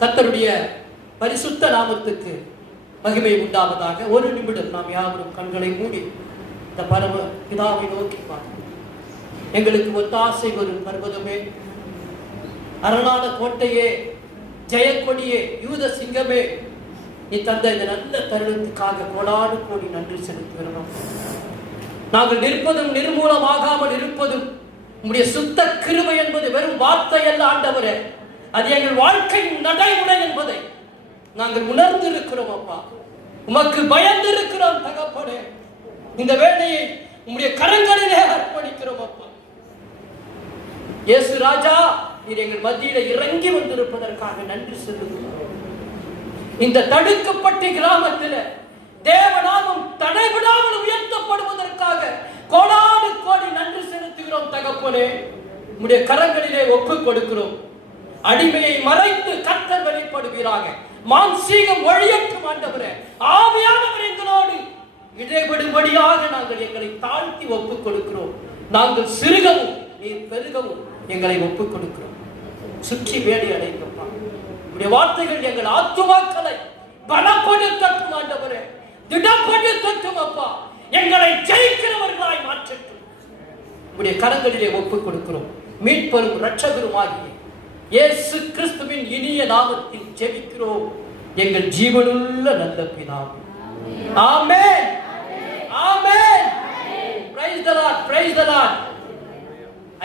கர்த்தருடைய பரிசுத்த நாமத்துக்கு மகிமை உண்டாவதாக. ஒரு நிமிடம் நாம் யாவரும் கண்களை மூடி இந்த பரம பிதாவை நோக்கி பார்ப்போம். எங்களுக்கு ஒத்தாசை வரும் பர்வதமே, அரணான கோட்டையே, ஜெயக்கொடியே, யூத சிங்கமே, நீ தந்த இந்த நல்ல தருணத்துக்காக கோடானு கோடி நன்றி செலுத்துகிறோம். நாங்கள் நிற்பதும் நிர்மூலமாகாமல் இருப்பதும் உம்முடைய சுத்த கிருபை என்பது வெறும் வார்த்தை அல்ல ஆண்டவரே, அது எங்கள் வாழ்க்கையின் நடைமுறை என்பதை நாங்கள் உணர்ந்து இருக்கிறோம். அப்பா, உமக்கு பயந்து இருக்கிறோம் தகப்பனே. இந்த வேலையை உம்முடைய கரங்களிலே அர்ப்பணிக்கிறோம். அப்பா இயேசு ராஜா, நீர் எங்கள் மத்தியில இறங்கி வந்திருப்பதற்காக நன்றி செலுத்துகிறோம். இந்த தடுக்கப்பட்ட கிராமத்தில் தேவநாமம் தடைபடாமல் உயர்த்தப்படுவதற்காக கோடானு கோடி நன்றி செலுத்துகிறோம் தகப்பனே. உம்முடைய கரங்களிலே ஒப்புக் கொடுக்கிறோம். அடிமையை மறைத்து கர்த்தர் வெளிப்படுகிறாக. மாம்சீகம் ஒழியற்றும் ஆண்டவரே, ஆவியானவர் எங்களோடு இடைபடும்படியாக நாங்கள் எங்களை தாழ்த்தி ஒப்புக் கொடுக்கிறோம். நாங்கள் சிறுகவும் நீர் பெருகவும் எங்களை ஒப்புக் கொடுக்கிறோம். சுற்றி வேடி அடைந்தோம். உடைய வார்த்தைகள் எங்கள் ஆத்துமாக்களை பலப்படுத்தட்டும் ஆண்டவரே, திடப்படுத்தட்டும். அப்பா, எங்களை ஜெயிக்கிறவர்களாய் மாற்றட்டும். உடைய கரங்களிலே ஒப்புக் கொடுக்கிறோம். மீட்பரும் இரட்சகருமாகிய இயேசு கிறிஸ்துவின் இனிய நாமத்தில் ஜெபிக்கிறோம் எங்கள் ஜீவனுள்ள நல்ல பிதாவே. ஆமென், ஆமென். Praise the lord, praise the lord.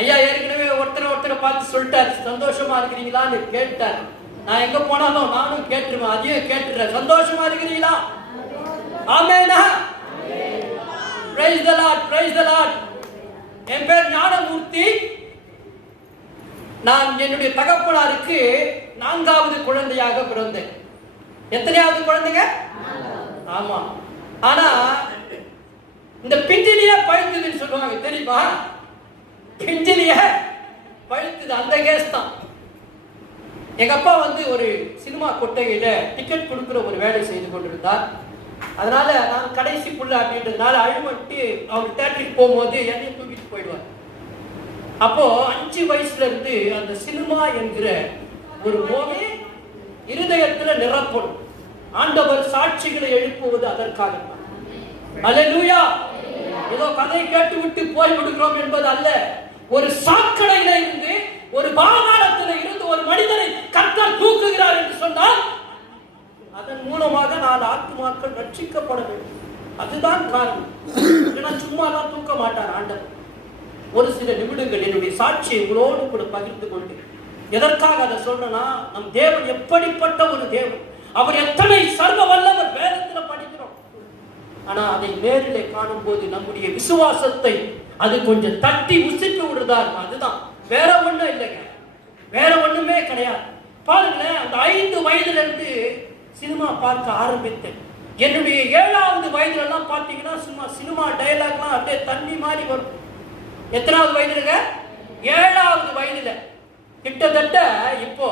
ஐயா ஏற்கனவே ஒருத்தரை பார்த்து சொல்லிட்டார், சந்தோஷமா இருக்கிறீங்களான்னு கேட்டார். நான் எங்க போனாலும் நானும் கேட்டுருவேன், அதையும் கேட்டுறேன். சந்தோஷமா இருக்கிறீங்களா? ஆமெனா? Praise the lord, praise the lord. என் பேர் ஞானமூர்த்தி. நான் என்னுடைய தகப்பனாருக்கு 4வது குழந்தையாக பிறந்தேன். எத்தனையாவது குழந்தைங்க? ஆமா. ஆனா இந்த பிஞ்சிலிய பழுத்ததுன்னு சொல்லுவாங்க, தெரியுமா? பிஞ்சிலிய பழுத்தது அந்த கேஸ் தான். எங்க அப்பா ஒரு சினிமா கொட்டகையில டிக்கெட் கொடுக்குற ஒரு வேலை செய்து கொண்டிருந்தார். அதனால நான் கடைசி புள்ள அப்படின்றதுனால அழுமட்டு அவர் தேட்டருக்கு போகும்போது என்னையும் தூக்கிட்டு போயிடுவார். அப்போ 5 வயசுல இருந்து அந்த சினிமா என்கிற ஒரு மோகமே இருதயத்துல நிரப்படும். ஆண்டவர் சாட்சிகளை எழுப்புவது அதற்காக. அல்லேலூயா. ஏதோ கதை கேட்டு விட்டு போய் விடுகிறோம் என்பது அல்ல. ஒரு சாக்கடையில இருந்து, ஒரு பாதாளத்தில் இருந்து ஒரு மனிதனை கர்த்தர் தூக்குகிறார் என்று சொன்னால் அதன் மூலமாக 4 ஆத்துமாக்கள் ரட்சிக்கப்பட வேண்டும். அதுதான் காரணம். சும்மா தான் தூக்க மாட்டார் ஆண்டவர். ஒரு சில நிமிடங்கள் என்னுடைய சாட்சியை உங்களோடு கூட பகிர்ந்து கொண்டு, எதற்காக அதை சொல்றேன்னா, நம் தேவன் எப்படிப்பட்ட ஒரு தேவன், அவர் எத்தனை சர்வ வல்லவர் வேதத்துல படிக்கிறோம். ஆனா அதை நேரிலே காணும் போது நம்முடைய விசுவாசத்தை அது கொஞ்சம் தட்டி உசித்து விடுறதா இருக்கும். அதுதான், வேற ஒண்ணும் இல்லைங்க, வேற ஒண்ணுமே கிடையாது. பாருங்களேன், அந்த 5 வயதுல இருந்து சினிமா பார்க்க ஆரம்பித்தேன். என்னுடைய 7வது வயதுல எல்லாம் பார்த்தீங்கன்னா சும்மா சினிமா டயலாக்லாம் அப்படியே தண்ணி மாதிரி வரும். எத்தனாவது வயதுல? 7வது வயதுல. கிட்டத்தட்ட இப்போ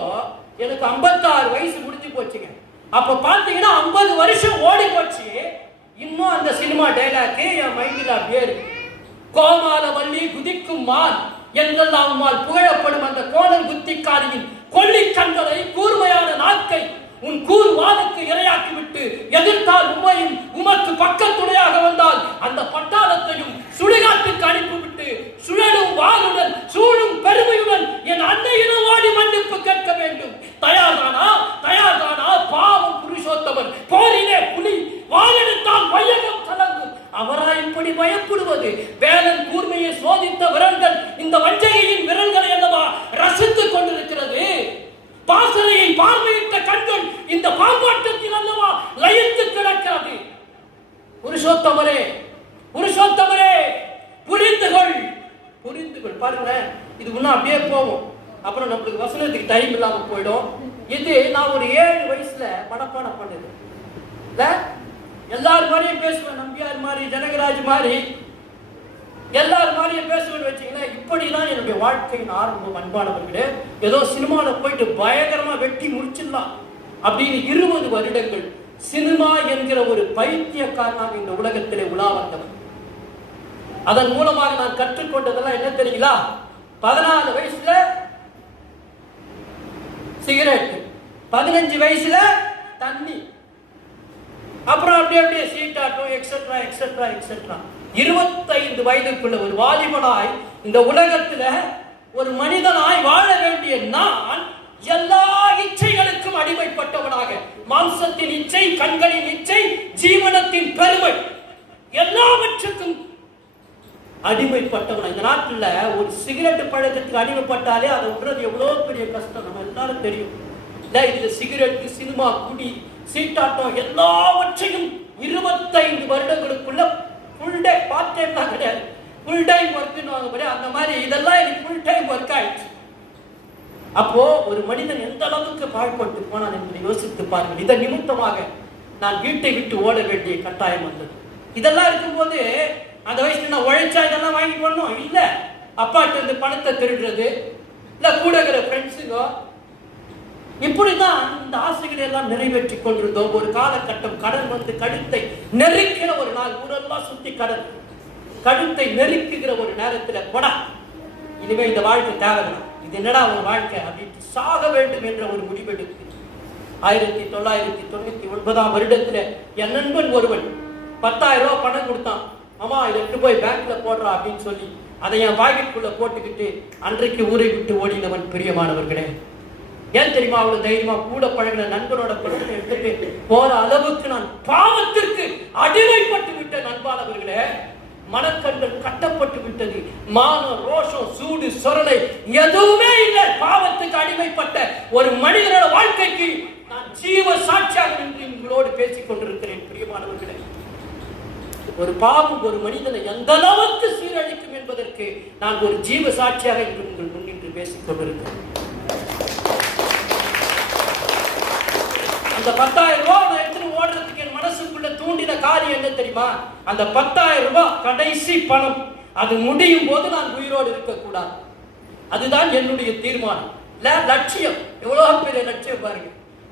எனக்கு 56 வயசு முடிஞ்சு போச்சுங்க. அப்ப பாத்தீங்கன்னா 50 வருஷம் ஓடி போச்சு. இன்னும் அந்த சினிமா டைலாக் என் மைண்டில் அப்படியே இருக்கு. கோமால வள்ளி குதிக்கும் மான் என்றெல்லாம் புகழப்படும் அந்த கோணல் புத்திக்காரியின் கொல்லி கண்களை, கூர்மையான நாக்கை உன் கூர் வாளுக்கு இரையாக்கி விட்டு எதிர்த்தால் உம்மையும், உமக்கு பக்கத்துணையாக வந்தால் அந்த பட்டாளத்தையும் சுடுகாட்டுக்கு அனுப்பிவிட்டு சுழலும் வாளுடன் சூழும் பெருமையுடன் என் அன்னையிடம் ஓடி மன்னிப்பு கேட்க வேண்டும். தயார்தானா? தயார்தானா? பாவம் புருஷோத்தமன், போரிலே புலி, வாளெடுத்தால் வையகம் கலங்கும். அவரா இப்படி பயப்படுவது? வேலன் கூர்மையை சோதித்த விரல்கள் இந்த வஞ்சகையின் விரல்களை அல்லவா ரசித்துக் கொண்டிருக்கிறது. பாசறையை பார்வையிட்ட கண்கள் இந்த பாம்பாட்டத்தில் அல்லவா லயித்து கிடக்கிறது. புருஷோத்தமரே, புருஷோத்தமரே, புரிந்துகொள், புரிந்துகொள். பாருங்க, இது முன்னா அப்படியே போகும். அப்புறம் நம்மளுக்கு வசனத்துக்கு டைம் இல்லாம போயிடும். இது நான் ஒரு 7 வயசுல மனப்பாடம் பண்ணது. எல்லாரும் மாதிரியும் பேசுவேன், நம்பியார் மாதிரி, ஜனகராஜ் மாதிரி, எல்லாரும் மாதிரியும் பேசுவேன்னு வச்சீங்கன்னா, இப்படிதான் என்னுடைய வாழ்க்கையின் ஆரம்பம். அன்பானவர்களே, ஏதோ சினிமாவில் போயிட்டு பயங்கரமா வெட்டி முடிச்சிடலாம் அப்படின்னு 20 வருடங்கள் சினிமா என்கிற ஒரு பைத்தியக்காரனாக இந்த உலகத்திலே உலா வந்தவன். அதன் மூலமாக நான் கற்றுக்கொண்டதெல்லாம் என்ன தெரியுங்களா? 14 வயசுல சிகரெட், 15 வயசுல தண்ணி, அப்புறம் அப்படியே சீட்டாட்டம் எக்ஸெட்ரா எக்ஸெட்ரா எக்ஸெட்ரா. 25 வயதுக்குள்ள ஒரு வாலிபனாய் இந்த உலகத்துல ஒரு மனிதனாய் வாழ வேண்டிய நான் எல்லா இச்சைகளுக்கும் அடிமைப்பட்டவனாக, மாம்சத்தின் இச்சை, கண்களின் இச்சை, ஜீவனத்தின் பெருமை, எல்லாவற்றுக்கும் அடிமைப்பட்டவன். இந்த நாட்டில் ஒரு சிகரெட் பழக்கத்துக்கு அடிமைப்பட்டாலே அதை விடுறது எவ்வளவு பெரிய கஷ்டம் நம்ம எல்லாரும் தெரியும். இதுல சிகரெட், சினிமா, குடி, சீட்டாட்டம் எல்லாவற்றையும் 25 வருடங்களுக்குள்ள ஃபுல் டே, பார்ட் டைம் தான் கிடையாது, ஃபுல் டைம் ஒர்க்குன்னு அந்த மாதிரி இதெல்லாம் எனக்கு ஃபுல் டைம் ஒர்க் ஆயிடுச்சு. அப்போ ஒரு மனிதன் எந்த அளவுக்கு பாழ்பட்டு போனான் என்பதை யோசித்து பாருங்கள். இதன் நிமித்தமாக நான் வீட்டை விட்டு ஓட வேண்டிய கட்டாயம் வந்தது. இதெல்லாம் இருக்கும்போது அந்த வயசுல நான் உழைச்சா இதெல்லாம் வாங்கி போடணும் இல்ல, அப்பாட்ட இருந்து பணத்தை திருடுறது, இல்ல கூட இருக்கிற ஃப்ரெண்ட்ஸுங்க, இப்படிதான் இந்த ஆசைகளை எல்லாம் நிறைவேற்றி கொண்டிருந்தோம். ஒரு காலகட்டம் கடன் வந்து கழுத்தை நெருக்கிற ஒரு நாள், ஊரெல்லாம் சுத்தி கழுத்தை நெருக்குகிற ஒரு நேரத்துல போடா இனிமே இந்த வாழ்க்கை தேவைதான், இது என்னடா ஒரு வாழ்க்கை அப்படின்ட்டு சாக வேண்டும் என்ற ஒரு முடிவெடுத்து 1999 வருடத்துல என் நண்பன் ஒருவன் 10,000 ரூபாய் பணம் கொடுத்தான். ஆமா இதை எடுத்து போய் பேங்க்ல போடுறா அப்படின்னு சொல்லி அதை என் பாக்கெட்டுக்குள்ள போட்டுக்கிட்டு அன்றைக்கு ஊரை விட்டு ஓடினவன். பிரியமானவர்களே, ஏன் தெரியுமா? அவ்வளவு தைரியமா கூட பழகின நண்பனோட பணத்தை எடுத்துட்டு போற அளவுக்கு நான் பாவத்திற்கு அடிமைப்பட்டு விட்ட நண்பானவர்களே. மனக்கண்கள் கட்டப்பட்டு விட்டது. மானம், ரோஷம், சூடு, சொரணை எதுவுமே இல்லை. பாவத்துக்கு அடிமைப்பட்ட ஒரு மனிதனோட வாழ்க்கைக்கு நான் ஜீவ சாட்சியாக நின்று உங்களோடு பேசிக் கொண்டிருக்கிறேன். பிரியமானவர்களே, ஒரு பாவம் ஒரு மனிதனை எந்த அளவுக்கு சீரழிக்கும் என்பதற்கு நான் ஒரு ஜீவ சாட்சியாக இன்று உங்கள் முன்னின்று பேசிக் கொண்டிருக்கிறேன். அந்த 10,000 ரூபாய் நான் எடுத்துட்டு ஓடுறதுக்கு என் மனசுக்குள்ள தூண்டின காரியம் என்ன தெரியுமா? அந்த 10,000 ரூபாய் கடைசி பணம், அது முடியும் போது நான் உயிரோடு இருக்கக்கூடாது. அதுதான் என்னுடைய தீர்மானம். லட்சியம் எவ்வளவு பெரிய லட்சியம் பாருங்க.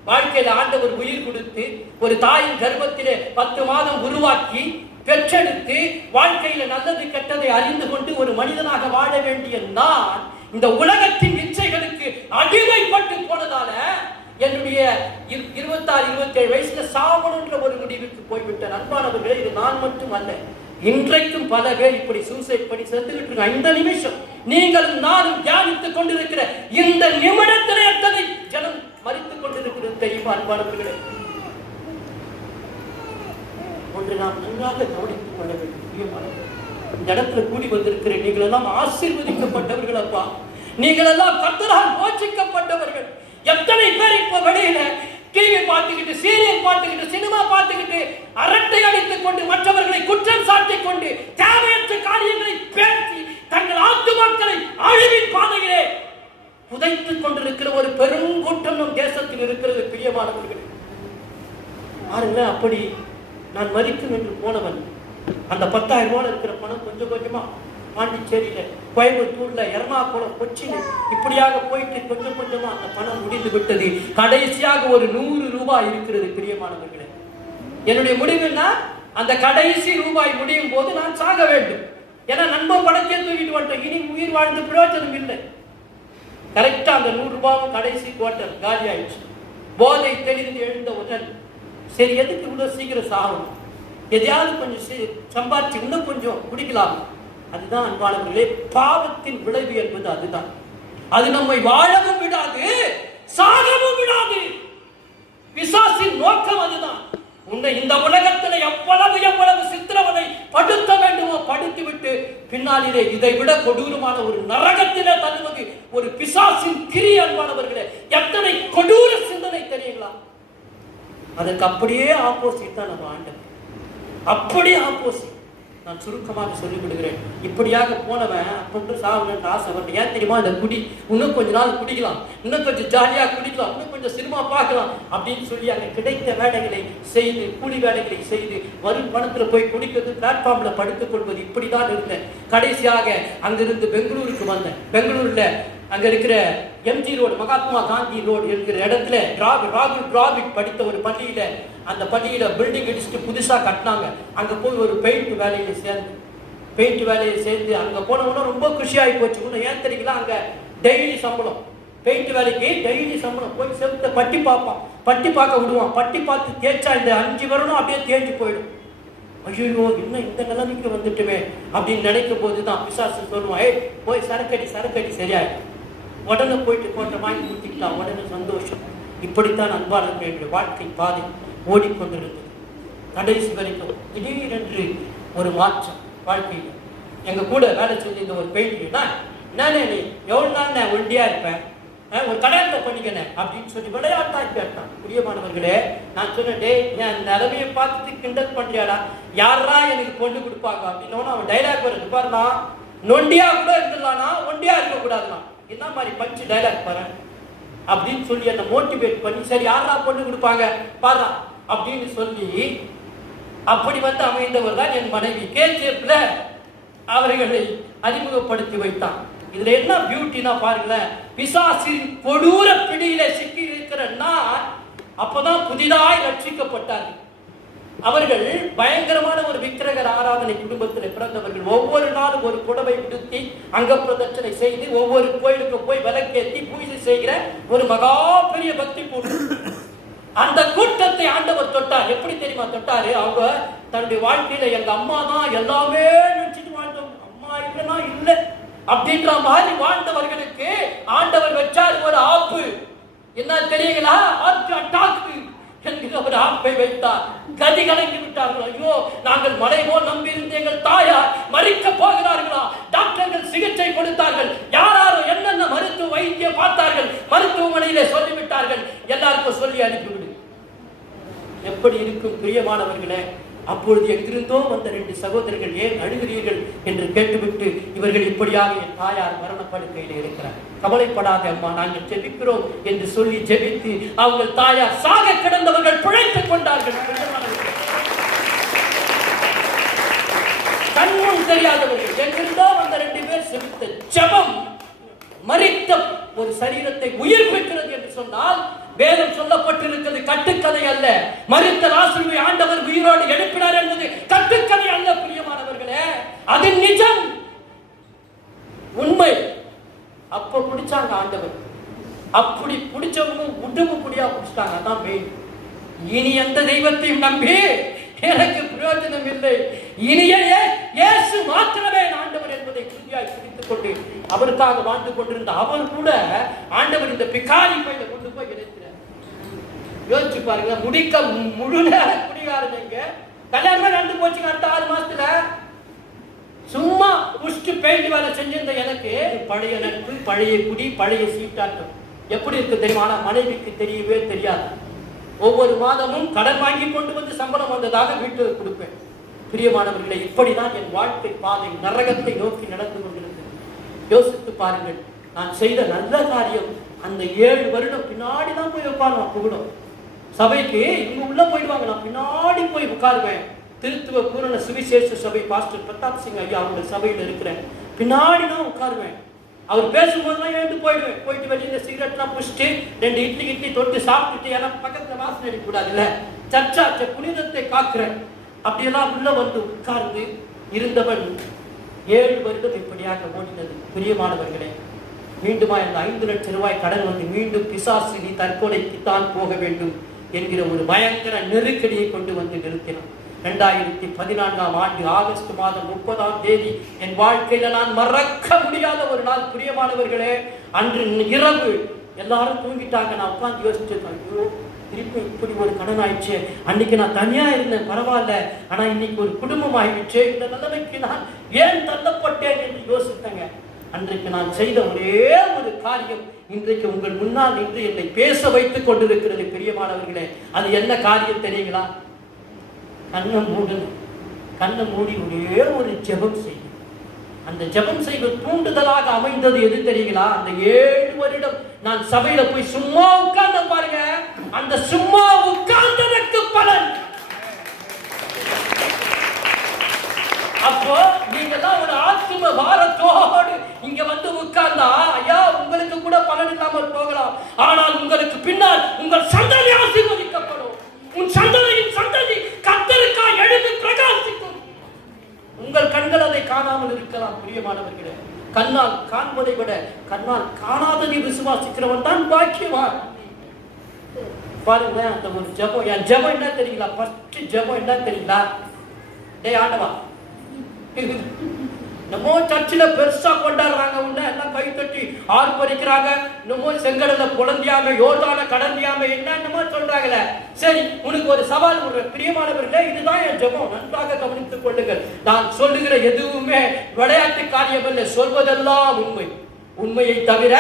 வாழ்க்கையில ஆண்டவர் உயிர் கொடுத்து ஒரு தாயின் கர்ப்பத்திலே 10 மாதம் உருவாக்கி பெற்றெடுத்து வாழ்க்கையில நல்லது கெட்டதை அறிந்து கொண்டு ஒரு மனிதனாக வாழ வேண்டிய நான் இந்த உலகத்தின் இச்சைகளுக்கு அடிமைப்பட்டு போனதால என்னுடைய 26-27 வயசுல சாவணுன்ற ஒரு முடிவுக்கு போய்விட்ட நண்பானவர்களே. இது நான் மட்டும் அல்ல, இன்றைக்கும் பல பேர் இப்படி சூசைட் பண்ணி செத்துக்கிட்டு இருக்காங்க. இந்த நிமிஷம் நீங்கள் நானும் தியானித்துக் கொண்டிருக்கிற இந்த நிமிடத்திலே எத்தனை ஜனம் மரித்துக் கொண்டிருக்கிறது தெரியுமா அன்பானவர்களே? ஒன்று நாம் நன்றாக கவனித்துக் கொள்ள வேண்டும். இந்த இடத்துல கூடி வந்திருக்கிற நீங்கள் எல்லாம் ஆசீர்வதிக்கப்பட்டவர்கள் அப்பா. நீங்கள் எல்லாம் கர்த்தரால் போஷிக்கப்பட்டவர்கள். எத்தனை பேர் இப்ப வெளியில டிவி பார்த்துக்கிட்டு, சீரியல் பார்த்துக்கிட்டு, சினிமா பார்த்துக்கிட்டு, அரட்டை அடித்துக் கொண்டு, மற்றவர்களை குற்றம் சாட்டிக் கொண்டு, தேவையற்ற காரியங்களை பேசி தங்கள் ஆத்துமாக்களை அழிவின் பாதையிலே புதைத்துக் கொண்டிருக்கிற ஒரு பெருங்கூட்டம் நம் தேசத்தில் இருக்கிறது. பிரியமானவர்களே, பாருங்க, அப்படி நான் மரிக்கும் என்று போனவன் அந்த 10,000 ரூபாய் இருக்கிற பணம் கொஞ்சம் கொஞ்சமா பாண்டிச்சேரியில, கோயம்புத்தூர்ல, எர்ணாகுளம், கொச்சின் இப்படியாக போயிட்டு கொஞ்சம் கொஞ்சமா அந்த பணம் முடிந்து விட்டது. கடைசியாக ஒரு 100 ரூபாய் இருக்கிறது. பிரியமானவர்களே, என்னுடைய முடிவுன்னா அந்த கடைசி ரூபாய் முடியும் போது நான் சாக வேண்டும். ஏன்னா நண்பன் பணத்தை தூக்கிட்டு வந்துட்டேன், இனி உயிர் வாழ்ந்து பிரயோஜனம் இல்லை. கரெக்டா அந்த 100 ரூபாயும் கடைசி குவார்டர் காலி ஆயிடுச்சு. போதை தெளிந்து எழுந்த உடல், சரி எதுக்கு இவ்வளவு சீக்கிரம் சாகணும், எதையாவது கொஞ்சம் சம்பாதிச்சு இன்னும் கொஞ்சம் குடிக்கலாம். அதுதான் அன்பானவர்களே, பாவத்தின் விளைவு என்பது அதுதான். அது நம்மை வாழவும் விடாது, சாகவும் விடாது. பிசாசின் நோக்கம் அதுதான். உன்னை இந்த உலகத்தில் எவ்வளவு சித்திரவதை படுத்த வேண்டுமோ படுத்திவிட்டு பின்னாளிலே இதை விட கொடூரமான ஒரு நரகத்திலே தள்ளுவது ஒரு பிசாசின் கிரி. அன்பானவர்களே, எத்தனை கொடூர சிந்தனை தெரியுங்களா? அதற்கு அப்படியே ஆப்போசிட் தான் நம்ம ஆண்டவர். அப்படியே ஆப்போசிட். நான் சுருக்கமாக சொல்லிவிடுகிறேன். இப்படியாக போனவன் அப்பொன்று சாவணுன்ற ஆசை வரல. ஏன் தெரியுமா? இந்த குடி இன்னும் கொஞ்ச நாள் குடிக்கலாம், இன்னும் கொஞ்சம் ஜாலியா குடிக்கலாம், இன்னும் கொஞ்சம் சினிமா பார்க்கலாம் அப்படின்னு சொல்லி அங்கே கிடைத்த வேலைகளை செய்து, கூலி வேலைகளை செய்து, வரும் பணத்துல போய் குடிக்கிறது, பிளாட்ஃபார்ம்ல படுத்துக் கொள்வது, இப்படிதான் இருந்தேன். கடைசியாக அங்கிருந்து பெங்களூருக்கு வந்தேன். பெங்களூர்ல அங்க இருக்கிற MG road, Mahatma Gandhi road என்கிற இடத்துல ராகுல் டிராவிட் படித்த ஒரு பள்ளியில, அந்த பள்ளியில பில்டிங் அடிச்சுட்டு புதுசா கட்டினாங்க. அங்க போய் ஒரு பெயிண்ட் வேலையில சேர்ந்து அங்க போனவொன்னா ரொம்ப குஷியாகி போச்சு. ஏன் தெரியுங்களா? அங்க டெய்லி சம்பளம், பெயிண்ட் வேலைக்கு டெய்லி சம்பளம் போய் செவத்தை பட்டி பார்ப்பான், பட்டி பார்க்க விடுவான். பட்டி பார்த்து தேய்ச்சா இந்த 5 வருடம் அப்படியே தேய்ச்சி போயிடும். ஐயோ இன்னும் இந்த நிலைமைக்கு வந்துட்டுமே அப்படின்னு நினைக்கும் போது தான் பிசாசு சொல்லுவான், ஏய் போய் சரக்கடி சரியாயிடும். உடனே போயிட்டு கோட்டை வாங்கி ஊற்றிக்கலாம், உடனே சந்தோஷம். இப்படித்தான் அன்பாளர்கள் என்னுடைய வாழ்க்கை பாதை ஓடிக்கொண்டிருந்தது. கடைசி வரைக்கும் திடீரென்று ஒரு மாற்றம் வாழ்க்கையில். எங்கள் கூட வேலை செஞ்சிருந்த ஒரு பெயிண்டிங்னா, நானே நீ எவ்வளோ நாள் நான் ஒண்டியா இருப்பேன், ஒரு கல்யாணத்தை பண்ணிக்கணேன் அப்படின்னு சொல்லி விளையாட்டா கேட்டான். பிரியமானவர்களே, நான் சொன்னேன், டே என் நிலைமையை பார்த்துட்டு கிண்டல் பண்றியாடா, யாரா எனக்கு பொண்ணு கொடுப்பாங்க அப்படின்னு அவன் டைலாக் வருது பாருனா, நொண்டியா கூட இருந்துடலாம்னா ஒண்டியா இருக்கக்கூடாதுனா, என்ன மாதிரி பஞ்சு டைலாக் பாரு அப்படின்னு சொல்லி என்னை மோட்டிவேட் பண்ணி, சரி யாரா பொண்ணு கொடுப்பாங்க பாரு அப்படின்னு சொல்லி அப்படி வந்து அமைந்தவர் தான் என் மனைவி. கேஜிஎஃப்ல அவர்களை அறிமுகப்படுத்தி வைத்தான். இதுல என்ன பியூட்டினா பாருங்களேன், பிசாசின் கொடூர பிடியில சிக்கி இருக்கிற நான் அப்பதான் புதிதாய் ரட்சிக்கப்பட்டார்கள். அவர்கள் பயங்கரமான ஒரு விக்கிரகர் ஆராதனை குடும்பத்தில் பிறந்தவர்கள். ஒவ்வொரு நாளும் ஒரு புடவை உடுத்தி அங்க பிரதட்சணை செய்து ஒவ்வொரு கோயிலுக்கு போய் விளக்கேற்றி பூஜை செய்கிற ஒரு மகா பெரிய பக்தி கூட்டம். அந்த கூட்டத்தை ஆண்டவர் தொட்டார். எப்படி தெரியுமா தொட்டாரு? அவங்க தன்னுடைய வாழ்க்கையில எங்க அம்மா தான் எல்லாமே நினைச்சிட்டு வாழ்ந்தோம், அம்மா இல்லைன்னா இல்லை அப்படின்ற மாதிரி வாழ்ந்தவர்களுக்கு ஆண்டவர் வச்சார் ஒரு ஆப்பு. என்ன தெரியுங்களா? ஒரு ஆப்பை வைத்தார். கதி கலங்கி விட்டார்கள். ஐயோ, நாங்கள் மலை போல் நம்பியிருந்த எங்கள் தாயார் மறிக்க போகிறார்களா? டாக்டர்கள் சிகிச்சை கொடுத்தார்கள். யாராரோ என்னென்ன மருத்துவ வைத்தியம் பார்த்தார்கள், மருத்துவமனையிலே சொல்லிவிட்டார்கள், எல்லாருக்கும் சொல்லி அனுப்பிவிடு. எப்படி இருக்கும் பிரியமானவர்களே? அப்பொழுது எங்கிருந்தோ வந்த 2 சகோதரர்கள், ஏன் அழுகிறீர்கள் என்று கேட்டுவிட்டு, இவர்கள் இப்படியாக என் தாயார் மரணப்படுக்கையில் இருக்கிறார், கவலைப்படாத அம்மா, நாங்கள் ஜெபிக்கிறோம் என்று சொல்லி ஜெபித்து அவர்கள் தாயார் சாக கிடந்தவர்கள் பிழைத்துக் கொண்டார்கள். கண்முன் தெரியாதவர்கள் எங்கிருந்தோ வந்த 2 பேர் செலுத்த ஜெபம் மரித்த ஒரு சரீரத்தை உயிர் பெற்றது என்று சொன்னால், வேதம் சொல்லப்பட்டிருக்கிறது கட்டுக்கதை அல்ல. மரித்த லாசருவை ஆண்டவர் உயிரோடு எழுப்பினார் என்பது கட்டுக்கதை அல்ல பிரியமானவர்களே, அது நிஜம், உண்மை. அப்ப பிடிச்சாங்க ஆண்டவர். அப்படி பிடிச்சவங்க உடம்பு புடியா பிடிச்சிட்டாங்க. அதான் மெயின். இனி எந்த தெய்வத்தையும் நம்பி எனக்கு பிரயோஜனம் இல்லை, இனியே இயேசு மாத்திரமே ஆண்டவர் என்பதை உறுதியாய் பிடித்துக் கொண்டு அவருக்காக வாழ்ந்து கொண்டிருந்த அவர் கூட ஆண்டவர் இந்த பிகாரி பையில கொண்டு போய் இணைக்கிறார். யோசிச்சு பாருங்க, முடிக்க முழு நேர குடிகாரங்க கல்யாணமே நடந்து போச்சுங்க. அடுத்த 6 மாசத்துல சும்மா புஷ்டு பெயிண்ட் வேலை செஞ்சிருந்த எனக்கு பழைய நட்பு, பழைய குடி, பழைய சீட்டாட்டம் எப்படி இருக்கு தெரியுமா? ஆனா மனைவிக்கு தெரியவே தெரியாது. ஒவ்வொரு மாதமும் கடன் வாங்கி கொண்டு வந்து சம்பளம் வந்ததாக வீட்டுக்கு கொடுப்பேன். பிரியமானவர்களை, இப்படிதான் என் வாழ்க்கை பாதை நரகத்தை நோக்கி நடந்து கொண்டிருக்கிறது. யோசித்து பாருங்கள், நான் செய்த நல்ல காரியம் அந்த 7 வருடம் பின்னாடி தான் போய் உட்காருவேன். அப்போ கூட சபைக்கு இவங்க உள்ள போயிடுவாங்க, நான் பின்னாடி போய் உட்காருவேன். திருத்துவ பூரண சுவிசேஷ சபை பாஸ்டர் பிரதாப் சிங் ஐயா அவங்க சபையில் இருக்கிறேன், பின்னாடி தான் உட்காருவேன். அவர் பேசும்போதுலாம் எழுந்து போயிடுவேன். போயிட்டு வெளியில சிகரெட்லாம் புடிச்சிட்டு 2 இட்லி தொட்டு சாப்பிட்டுட்டு, ஏன்னா பக்கத்துல வாசனை அடிக்கக்கூடாதுல்ல, சர்ச்சாச்ச புனிதத்தை காக்குறேன். அப்படியெல்லாம் உள்ள வந்து உட்கார்ந்து இருந்தவன் 7 வருடம் இப்படியாக ஓடினது. பிரியமானவர்களே, மீண்டுமா இந்த 5 லட்சம் ரூபாய் கடன் வந்து மீண்டும் பிசாசு நீ தற்கொலைக்கு தான் போக வேண்டும் என்கிற ஒரு பயங்கர நெருக்கடியை கொண்டு வந்து நிறுத்தினான். 2014ஆம் ஆண்டு ஆகஸ்ட் மாதம் 30ஆம் தேதி என் வாழ்க்கையில நான் மறக்க முடியாத ஒரு நாள். பிரியமானவர்களே, அன்று இரவு எல்லாரும் தூங்கிட்டாங்க. நான் உட்கார்ந்து யோசிச்சிருக்கேன், ஐயோ திருப்பி இப்படி ஒரு கடன் ஆயிடுச்சு. அன்னைக்கு நான் தனியா இருந்தேன், பரவாயில்ல, ஆனா இன்னைக்கு ஒரு குடும்பம் ஆயிடுச்சு, இந்த நிலைமைக்கு நான் ஏன் தள்ளப்பட்டேன் என்று யோசித்தேங்க. அன்றைக்கு நான் செய்த ஒரே ஒரு காரியம் இன்றைக்கு உங்கள் முன்னால் நின்று என்னை பேச வைத்துக் கொண்டிருக்கிறது. பிரியமானவர்களே, அது என்ன காரியம் தெரியுங்களா? கண்ணை மூடி ஒரே ஒரு ஜெபம் செய்யும். அந்த ஜெபம் செய்வது தூண்டுதலாக அமைந்தது எது தெரியுங்களா? அந்த 7 வருடம் நான் சபையில போய் சும்மா உட்கார்ந்த பாருங்க, அந்த சும்மா உட்கார்ந்ததற்கு பலன். அப்போ நீங்க தான் ஒரு ஆத்ம பாரத்தோடு இங்க வந்து உட்கார்ந்தா, ஐயா உங்களுக்கு கூட பலன் இல்லாமல் போகலாம், ஆனால் உங்களுக்கு பின்னால் உங்கள் சந்ததி ஆசீர்வதிக்கப்படும். உன் சந்ததியின் சந்ததி கர்த்தருக்காய் எழுந்து பிரகாசிக்கும். உங்கள் கண்கள் அதை காணாமல் இருக்கலாம். பிரியமானவர்களே, கண்ணால் காண்பதை விட கண்ணால் காணாததை விசுவாசிக்கிறவன் தான் பாக்கியவான். பாருங்க, அந்த ஒரு ஜெபம், என் ஜெபம் என்ன தெரியுங்களா? ஃபர்ஸ்ட் ஜெபம் என்ன தெரியுங்களா? டேய் ஆண்டவா, நம்ம சர்ச்சில் பெருசா கொண்டாடுறாங்க, உன்ன எல்லாம் கை தட்டி ஆர்ப்பரிக்கிறாங்க, நம்ம செங்கடல குழந்தையாம யோர்தான கடந்தியாம என்னென்னமோ சொல்றாங்களே. சரி, உனக்கு ஒரு சவால் விடுறேன் பிரியமானவர்களே, இதுதான் என் ஜெபம், நன்றாக கவனித்துக் கொள்ளுங்கள். நான் சொல்லுகிற எதுவுமே விளையாட்டு காரியம் இல்லை, சொல்வதெல்லாம் உண்மை, உண்மையை தவிர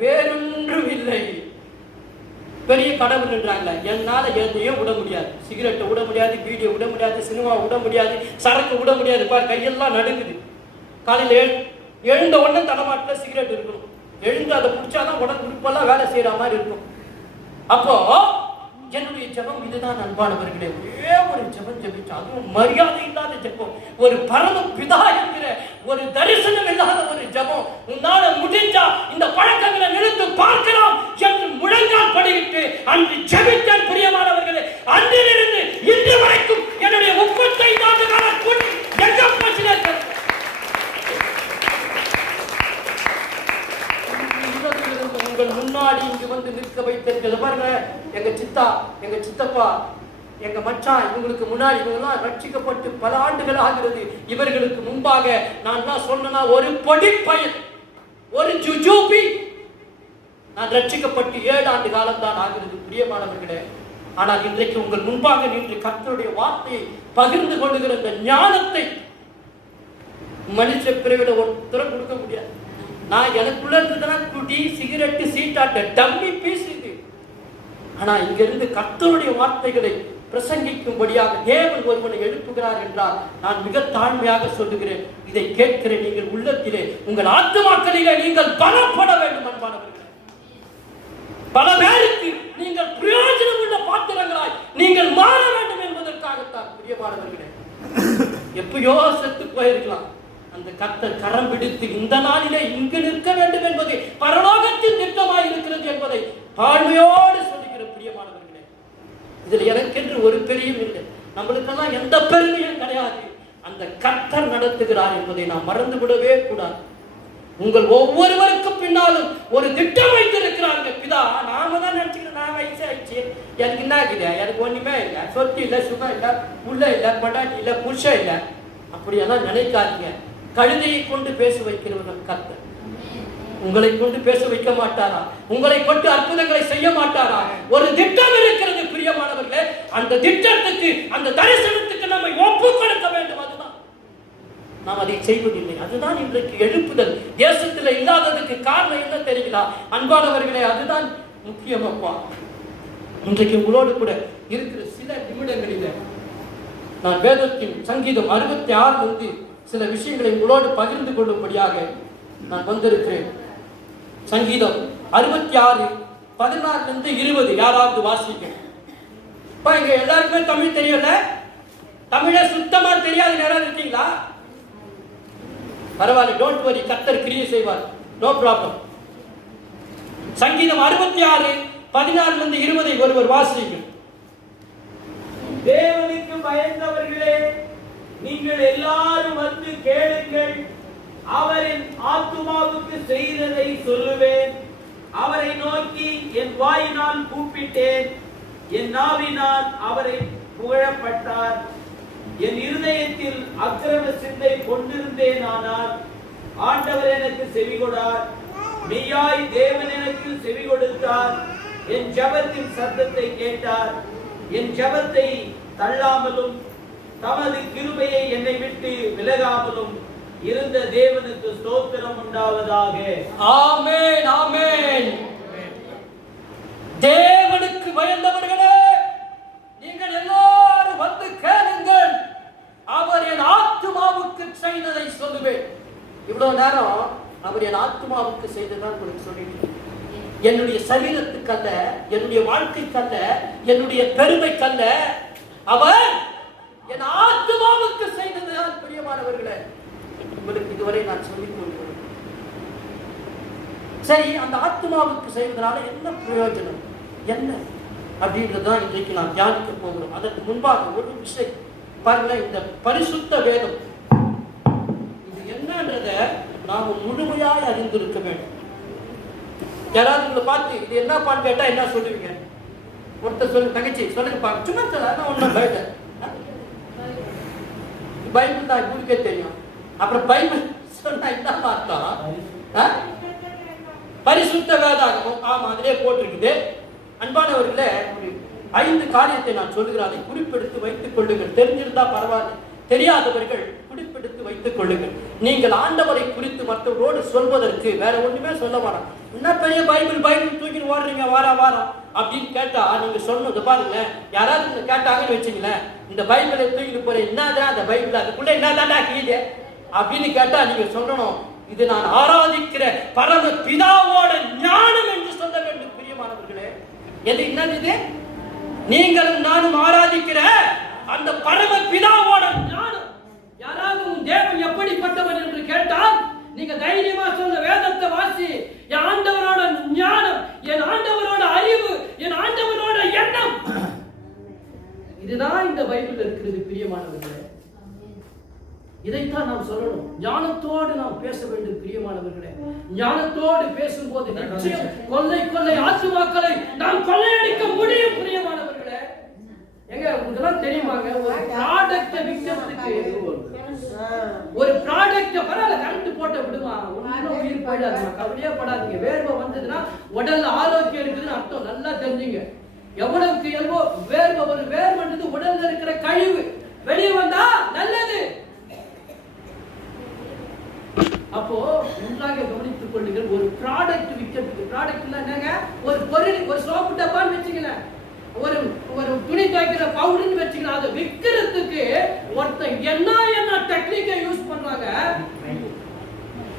வேறொன்றும் இல்லை. பெரிய கடவுள்ன்றாங்களே, என்னால எதையும் விட முடியாது, சிகரெட்டை விட முடியாது, வீடியோ விட முடியாது, சினிமா விட முடியாது, சரக்கு விட முடியாது. பாரு, கையெல்லாம் நடுங்குது. காலையில் எழுந்த உடனே தலைமாட்டில் சிகரெட் இருக்கணும், எழுந்து அதை பிடிச்சாதான் உடம்பு உறுப்பெல்லாம் வேலை செய்யற மாதிரி இருக்கும். அப்போ என்னுடைய ஜெபம் இதுதான் அன்பானவர்களே, ஒரே ஒரு ஜெபம் ஜெபிச்சா, அதுவும் மரியாதை இல்லாத ஜெபம், ஒரு பரம பிதா என்கிற ஒரு தரிசனம் இல்லாத ஒரு ஜெபம். உன்னால முடிஞ்சா இந்த பழக்கங்களை நிறுத்து பார்க்கலாம் என்று முழங்கால் படிவிட்டு அன்று ஜெபித்தேன் பிரியமானவர்களே. அன்றிலிருந்து இன்று வரைக்கும் என்னுடைய 35 ஆண்டு கால கூட்டி எங்க போச்சு? உங்கள் முன்னாடி இங்கு வந்து நிற்க வைத்திருக்கிறது பாருங்க. எங்க சித்தா, எங்க சித்தப்பா, எங்க மச்சான், இவங்களுக்கு முன்னாடி இவங்கெல்லாம் ரட்சிக்கப்பட்டு பல ஆண்டுகள் ஆகிறது. இவர்களுக்கு முன்பாக நான் என்ன சொன்னா, ஒரு பொடி பையன், ஒரு ஜுஜூபி. நான் ரட்சிக்கப்பட்டு 7 ஆண்டு காலம் தான் ஆகிறது பிரியமானவர்களே. ஆனால் இன்றைக்கு உங்கள் முன்பாக நின்று கர்த்தருடைய வார்த்தையை பகிர்ந்து கொள்ளுகிற இந்த ஞானத்தை மனுஷ பிரிவில ஒருத்தர கொடுக்க முடியாது. நான் எனக்குள்ள இருந்ததுன்னா குடி, சிகரெட்டு, சீட்டாட்ட டம்மி பீஸ் இது. ஆனா இங்க இருந்து கர்த்தருடைய வார்த்தைகளை பிரசங்கிக்கும்படியாக தேவன் ஒருவனை எழுப்புகிறார் என்றால் நான் மிக தாழ்மையாக சொல்லுகிறேன், இதை கேட்கிற நீங்கள் உள்ளத்திலே, உங்கள் ஆத்துமாக்களிலே நீங்கள் பலப்பட வேண்டும் அன்பானவர்களே. பல பேருக்கு நீங்கள் பிரயோஜனம் உள்ள பாத்திரங்களாய் நீங்கள் மாற வேண்டும் என்பதற்காகத்தான் பிரியமானவர்களே. எப்பயோ செத்து போயிருக்கலாம், அந்த கர்த்தர் கரம் பிடித்து இந்த நாளிலே இங்கு நிற்க வேண்டும் என்பது பரலோகத்தின் திட்டமாய் இருக்கிறது என்பதை தாழ்மையோடு சொல்லுகிற பிரியமானவர்களே. இதுல எனக்கென்று ஒரு பெரியும் இல்லை, நம்மளுக்கெல்லாம் எந்த பெருமையும் கிடையாது. அந்த கர்த்தர் நடத்துகிறார் என்பதை நாம் மறந்து விடவே கூடாது. உங்கள் ஒவ்வொருவருக்கும் பின்னாலும் ஒரு திட்டம் வைத்திருக்கிறாங்க பிதா. நாம தான் நினைச்சுக்கிறோம், நான் வயசு ஆயிடுச்சு, எனக்கு என்ன ஆகுது, எனக்கு ஒண்ணுமே இல்லை, சொத்து இல்லை, சுகம் இல்லை, உள்ள இல்லை, பண்டாட்டி இல்லை, புருஷன் இல்லை, அப்படியெல்லாம் நினைக்காதீங்க. கழுதையை கொண்டு பேச வைக்கிறவர்கள் கர்த்தர். உங்களை கொண்டு பேச வைக்க மாட்டாரா? உங்களை கொண்டு அற்புதங்களை செய்ய மாட்டாரா? ஒரு திட்டம் இருக்கிறது பிரியமானவர்களே. அந்த திட்டத்துக்கு, அந்த தரிசனத்துக்கு நம்மை ஒப்பு கொடுக்க வேண்டும். அதுதான் நாம் அதை செய்வதில்லை. அதுதான் இன்றைக்கு எழுப்புதல் தேசத்தில் இல்லாததுக்கு காரணம் என்ன தெரியுங்களா அன்பானவர்களே? அதுதான் முக்கியம். அப்பா, இன்றைக்கு உங்களோடு கூட இருக்கிற சில நிமிடங்களில் நான் வேதத்தின் சங்கீதம் 66 சில விஷயங்களை உங்களோடு பகிர்ந்து கொள்ளும்படியாக நான் வந்திருக்கிறேன். சங்கீதம் 66 14-20 யாராவது வாசிக்க. இங்க எல்லாருக்குமே தமிழ் தெரியல, தமிழ சுத்தமா தெரியாது யாராவது இருக்கீங்களா? பரவாயில்ல, டோன்ட் வரி, கர்த்தர் கிரியை செய்வார், நோ ப்ராப்ளம். சங்கீதம் 66 14-20 ஒருவர் வாசிக்க. தேவனுக்கு பயந்தவர்களே, நீங்கள் எல்லாரும் வந்து கேளுங்கள். அவரின் ஆத்துமாவுக்கு செய்ததை சொல்லுவேன். அவரை நோக்கி என் வாயினால் கூப்பிட்டேன், என் நாவினால் அவரை புகழப்பட்டார். என் இருதயத்தில் அக்கிரம சிந்தை கொண்டிருந்தேன், ஆனால் ஆண்டவர் எனக்கு செவி கொடார். மெய்யாய் தேவன் எனக்கு செவி கொடுத்தார். என் ஜெபத்தின் சத்தத்தை கேட்டார். என் ஜெபத்தை தள்ளாமலும் தமது கிருபையை என்னை விட்டு விலகாமலும் இருந்த தேவனுக்கு ஸ்தோத்திரம் உண்டாவதாக. ஆமென், ஆமென். தேவனுக்கு பயந்தவர்களே, நீங்கள் எல்லாரும் வந்து கேளுங்கள். அவர் என் ஆத்துமாவுக்கு செய்ததை சொல்லுவேன். இவ்வளவு நேரம் அவர் என் ஆத்துமாவுக்கு செய்ததான் உங்களுக்கு சொல்லிட்டு, என்னுடைய சரீரத்துக்கல்ல, என்னுடைய வாழ்க்கைக்கல்ல, என்னுடைய பெருமைக்கல்ல, அவர் என் ஆத்துமாவுக்கு செய்ததுதான் பிரியமானவர்களே. உங்களுக்கு இதுவரை நான் சொல்லிக் கொள்கிறேன். சரி, அந்த ஆத்துமாவுக்கு செய்வதனால என்ன பிரயோஜனம், என்ன அப்படின்றதான் இன்றைக்கு நாம் தியானிக்க போகிறோம். அதற்கு முன்பாக ஒரு விஷயம் பாருங்க. இந்த பரிசுத்த வேதம் இது என்னன்றத நாம் முழுமையாய் அறிந்திருக்க வேண்டும். யாராவது உங்களை பார்த்து இது என்னப்பான்னு கேட்டா என்ன சொல்லுவீங்க? ஒருத்தர் சொல்லு, தங்கச்சி சொல்லுங்க, சும்மா சொல்ல ஒன்றும் பைபிள் பைபிள் தான் உங்களுக்கே தெரியும். அப்புறம் பைபிள் சொன்னா என்ன பார்த்தோம்? பரிசுத்த வேதாகமம். ஆமா, அதிலே போட்டிருக்குது. அன்பானவர்களே, 5 காரியத்தை நான் சொல்லுகிறேன், அதை குறிப்பெடுத்து வைத்துக் கொள்ளுங்கள். தெரிஞ்சிருந்தா பரவாயில்ல, தெரியாதவர்கள் குறிப்பெடுத்து வைத்துக் கொள்ளுங்கள். நீங்கள் ஆண்டவரை குறித்து மற்றவரோடு சொல்வதற்கு வேற ஒண்ணுமே சொல்ல வேணாம். என்ன பெரிய பைபிள் பைபிள் தூக்கிட்டு ஓடுறீங்க வாரம் அப்படின்னு கேட்டா நீங்க சொன்னது பாருங்க. யாராவது கேட்டாங்கன்னு வச்சுங்களேன், இந்த பைபிளை தூக்கிட்டு போற என்னதான் அந்த பைபிள், அதுக்குள்ள என்னதான்டா கீழே அப்படின்னு கேட்டா நீங்க சொல்லணும், இது நான் ஆராதிக்கிற பரம பிதாவோட ஞானம் என்று சொல்ல வேண்டும். பிரியமானவர்களே, எது என்னது இது? நீங்களும் நானும் ஆராதிக்கிற அந்த பரம பிதாவோட ஞானம். யாராவது உன் தேவன் எப்படிப்பட்டவன் என்று கேட்டால் நீங்க தைரியமா சொல்ல, வேதத்தை வாசி, என் ஆண்டவரோட ஞானம், என் ஆண்டவரோட அறிவு, என் ஆண்டவரோட எண்ணம், இதுதான் இந்த பைபிள் இருக்கிறது. பிரியமானவர்களே, இதைத்தான் நாம் சொல்லணும். ஞானத்தோடு நாம் பேச வேண்டும். பிரியமானவர்களே, ஞானத்தோடு பேசும்போது நிச்சயம் கொள்ளை ஆத்துமாக்களை நாம் கொள்ளையடிக்க முடியும். பிரியமானவர்களே, எங்க உங்களுக்கு தெரியுமாங்க, ஒரு ப்ராடக்ட் விக்கிறதுக்கு ஒரு ப்ராடக்ட் பரவாயில்ல கரண்ட் போட்ட விடுமா, ஒன்னும் உயிர் போயிடாது, கவலையே படாதீங்க. வேர்வை வந்ததுன்னா உடல்ல ஆரோக்கியம் இருக்குதுன்னு அர்த்தம். நல்லா தெரிஞ்சுங்க. எவ்வளவுக்கு எவ்வளோ வேர்வை வரும், வேர்வன்றது உடல்ல இருக்கிற கழிவு வெளியே வந்தா நல்லது. அப்போ நன்றாக கவனித்துக் கொள்ளுங்கள். ஒரு ப்ராடக்ட் விற்கிறதுக்கு, ப்ராடக்ட்னா என்னங்க, ஒரு பொருள், ஒரு சோப்பு டப்பான்னு வச்சுக்கலாம், ஒரு துணி துவைக்கிற பவுடர்னு வச்சுக்கலாம், அதை விற்கிறதுக்கு ஒருத்தன் என்ன டெக்னிக்கை யூஸ் பண்றாங்க.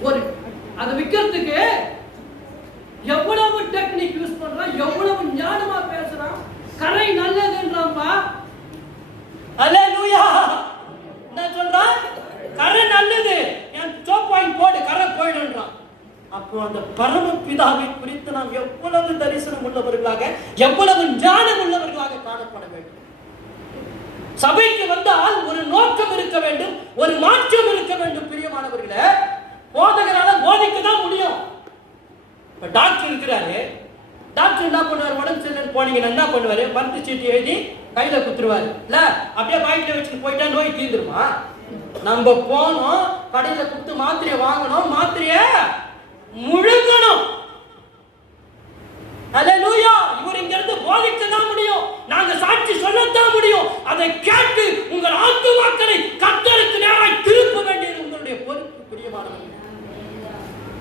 ஒரு அதை விற்கிறதுக்கு எவ்வளவு டெக்னிக் யூஸ் பண்றான், எவ்வளவு ஞானமா பேசுறான். கரை நல்லதுன்றான்பா. அல்லேலூயா. என்ன சொல்றான்? கரை நல்லது, என் சோப் வாங்கி போடு, கரை போயிடுன்றான். அப்போ அந்த பரம பிதாவை குறித்து நாம் எவ்வளவு தரிசனம் உள்ளவர்களாக, எவ்வளவு ஞானம் உள்ளவர்களாக காணப்பட வேண்டும். சபைக்கு வந்தால் ஒரு நோக்கம் இருக்க வேண்டும், ஒரு மாற்றம் இருக்க வேண்டும். பிரியமானவர்களே, போதகரால போதிக்க தான் முடியும். இப்ப டாக்டர் இருக்கிறாரு, டாக்டர் என்ன பண்ணுவார்? உடம்பு சரியில்லைன்னு போனீங்கன்னா என்ன பண்ணுவாரு? மருந்து சீட்டு எழுதி கையில குத்துருவாரு. இல்ல அப்படியே பாக்கெட்ல வச்சுட்டு போயிட்டா நோய் தீர்ந்துருமா? நம்ம போனோம், கடையில குத்து மாத்திரையை வாங்கணும், மாத்திரைய முழுங்கணும். அல்லேலூயா. இவர் இங்க இருந்து போதிக்க தான் முடியும், நாங்க சாட்சி சொல்லத்தான் முடியும். அதை கேட்டு உங்கள் ஆத்துமாக்களை கர்த்தருக்கு நேராய் திருப்ப வேண்டியது உங்களுடைய பொறுப்பு. பிரியமானவர்களே,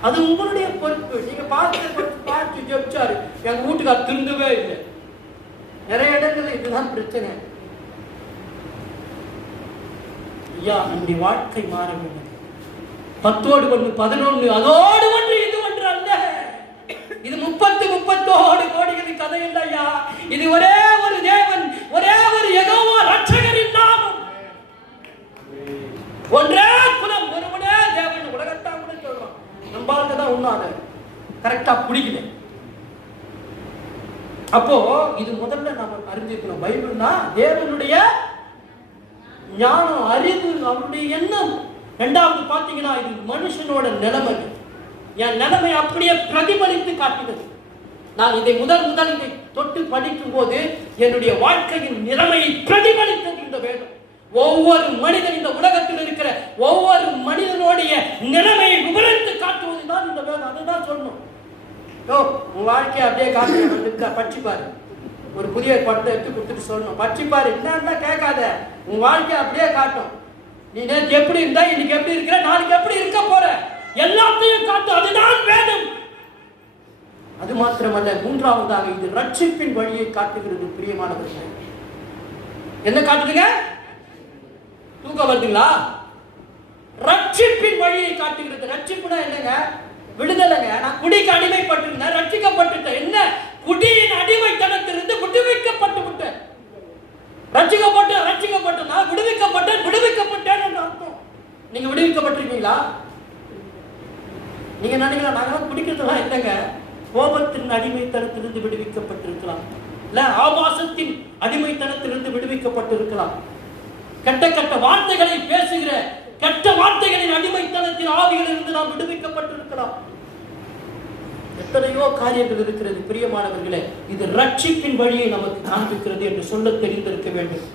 அது உங்களுடைய பொறுப்பு. நீங்க பார்த்து ஜெபிச்சாரு, எங்க வீட்டுக்கு திருந்தவே இல்லை. நிறைய இடங்கள்ல இதுதான் பிரச்சனை. ஐயா, நம்முடைய வாழ்க்கை மாற வேண்டும். 10 1 11 அதோடு ஒன்று இது ஒன்று அல்ல. இது 30 கோடிகளின் கதை இல்லை ஐயா. இது ஒரே ஒரு தேவன், ஒரே ஒரு யெகோவா ரட்சகரின் நாமம். ஒன்றே குலம், ஒருவனே தேவன். உலகத்தான் கூட சொல்றோம், நம்பாளுக்கு தான் ஒன்றும் அதை கரெக்டா பிடிக்கல. அப்போ இது முதல்ல நாம அறிஞ்சிக்கணும். பைபிள்னா தேவனுடைய ஞானம், அறிவு, அவருடைய எண்ணம். இரண்டாவது பாத்தீங்கன்னா இது மனுஷனோட நிலைமை. என் நிலைமை அப்படியே பிரதிபலித்து காட்டுகிறது. நான் இதை முதல் இதை தொட்டு படிக்கும் போது என்னுடைய வாழ்க்கையின் நிலைமையை பிரதிபலித்தது இந்த வேதம். ஒவ்வொரு மனிதன், இந்த உலகத்தில் இருக்கிற ஒவ்வொரு மனிதனுடைய நிலைமையை விவரித்து காட்டுவதுதான் இந்த வேதம். அதுதான் சொல்லணும். உன் வாழ்க்கையை அப்படியே காட்டு, படிச்சுப்பாரு. ஒரு புதிய படத்தை எடுத்து கொடுத்துட்டு சொல்லணும், படிச்சுப்பாரு. என்ன கேட்காத, உன் வாழ்க்கையை அப்படியே காட்டும். நீ நேற்று எப்படி இருந்தா, இன்னைக்கு எப்படி இருக்கிற, நாளைக்கு எப்படி இருக்க போற, எல்லாத்தையும் காட்டும். அதுதான் வேதம். அது மாத்திரமல்ல, மூன்றாவதாக இது ரட்சிப்பின் வழியை காட்டுகிறது. பிரியமானவர்களே, என்ன காட்டுதுங்க? தூக்கம் வருதுங்களா? ரட்சிப்பின் வழியை காட்டுகிறது. ரட்சிப்புனா என்னங்க? விடுதலைங்க. நான் குடிக்கு அடிமைப்பட்டிருந்தேன், ரட்சிக்கப்பட்டுட்டேன். என்ன? குடியின் அடிமைத்தனத்திலிருந்து விடுவிக்கப்பட்டு விட்டேன். ரட்சிக்கப்பட்டேன், விடுவிக்கப்பட்டேன் என்று அர்த்தம். நீங்க விடுவிக்கப்பட்டிருக்கீங்களா? நீங்க நினைக்கலாம் நாங்க குடிக்கிறதுலாம் இல்லைங்க. கோபத்தின் அடிமைத்தனத்திலிருந்து விடுவிக்கப்பட்டிருக்கலாம், இல்ல ஆபாசத்தின் அடிமைத்தனத்திலிருந்து விடுவிக்கப்பட்டிருக்கலாம், கெட்ட வார்த்தைகளை பேசுகிற கெட்ட வார்த்தைகளின் அடிமைத்தனத்தின் ஆவிகளிலிருந்து நாம் விடுவிக்கப்பட்டிருக்கலாம். எத்தனையோ காரியங்கள் இருக்கிறது பிரியமானவர்களே. இது ரட்சிப்பின் வழியை நமக்கு காண்பிக்கிறது என்று சொல்ல தெரிந்திருக்க வேண்டும்.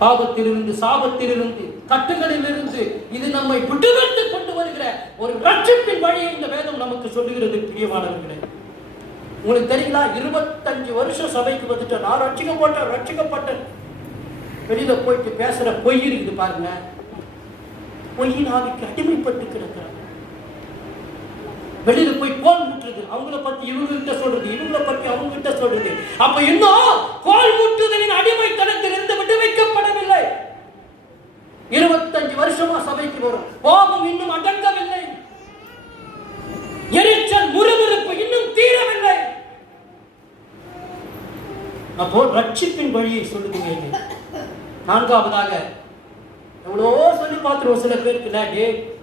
பாவத்திலிருந்து, சாபத்திலிருந்து, கட்டுகளிலிருந்து இது நம்மை விடுவித்து கொண்டு வருகிற ஒரு ரட்சிப்பின் வழியை இந்த வேதம் நமக்கு சொல்லுகிறது பிரியமானவர்களே. உங்களுக்கு தெரியுங்களா, 25 வருஷம் சபைக்கு வந்துட்டு நான் ரட்சிக்கப்பட்டேன் வெளியில போயிட்டு பேசுற பொய் இருக்குது பாருங்க. பொய்யின் ஆவிக்கு அடிமைப்பட்டு கிடக்கிறார். வெளியில போய் கோல் முட்டுறது, அவங்கள பத்தி இவங்க கிட்ட சொல்றது, இவங்கள பத்தி அவங்க கிட்ட சொல்றது. அப்ப இன்னும் கோல் முட்டுதலின் அடிமைத்தனத்திலிருந்து விடுவிக்கப்படவில்லை. 25 வருஷமா சபைக்கு வரும், கோபம் இன்னும் அடங்கவில்லை, எரிச்சல் முறுமுறுப்பு இன்னும் தீரவில்லை. அப்போ ரட்சிப்பின் வழியை சொல்லுங்க. நான்காவதாக, எவ்வளோ சொல்லி பார்த்துருவோம் சில பேருக்கு,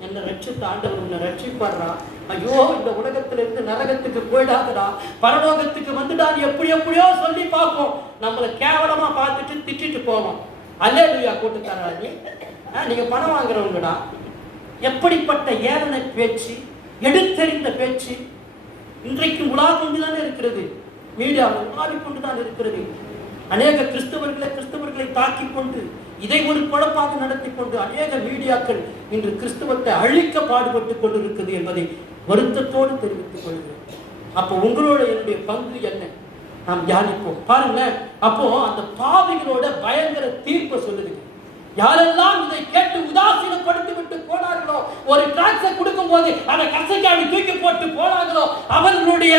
என்ன ரட்சித்த ஆண்டவர் உன்னை ரட்சிப்பாடுறா, ஐயோ இந்த உலகத்திலிருந்து நரகத்துக்கு போயிடாதடா, பரலோகத்துக்கு வந்துடாது, எப்படியோ சொல்லி பார்ப்போம். நம்மளை கேவலமா பார்த்துட்டு திட்டிட்டு போவோம். அல்லேலூயா கூட்டுக்காரா, நீங்க பணம் வாங்குறவங்கடா. எப்படிப்பட்ட ஏளன பேச்சு, எடுத்தறிந்த பேச்சு இன்றைக்கு உலா கொண்டுதான் இருக்கிறது. மீடியாவில் உலாவிக் கொண்டுதான் இருக்கிறது. அநேக கிறிஸ்தவர்களை தாக்கிக் கொண்டு இதை ஒரு குழப்பாக நடத்தி கொண்டு அநேக மீடியாக்கள் இன்று கிறிஸ்தவத்தை அழிக்க பாடுபட்டுக் கொண்டிருக்கிறது என்பதை வருத்தத்தோடு தெரிவித்துக் கொள்கிறேன். அப்போ உங்களோட என்னுடைய பங்கு என்ன நாம் தியானிப்போம். பாருங்களேன், அப்போ அந்த பாவிகளோட பயங்கர தீர்ப்பை சொல்லுது. யாரெல்லாம் இதை கேட்டு உதாசீனப்படுத்தி விட்டு போனார்களோ, ஒரு டிராக்ஸை கொடுக்கும் போது அதை கசைக்காடி தூக்கி போட்டு போனார்களோ, அவர்களுடைய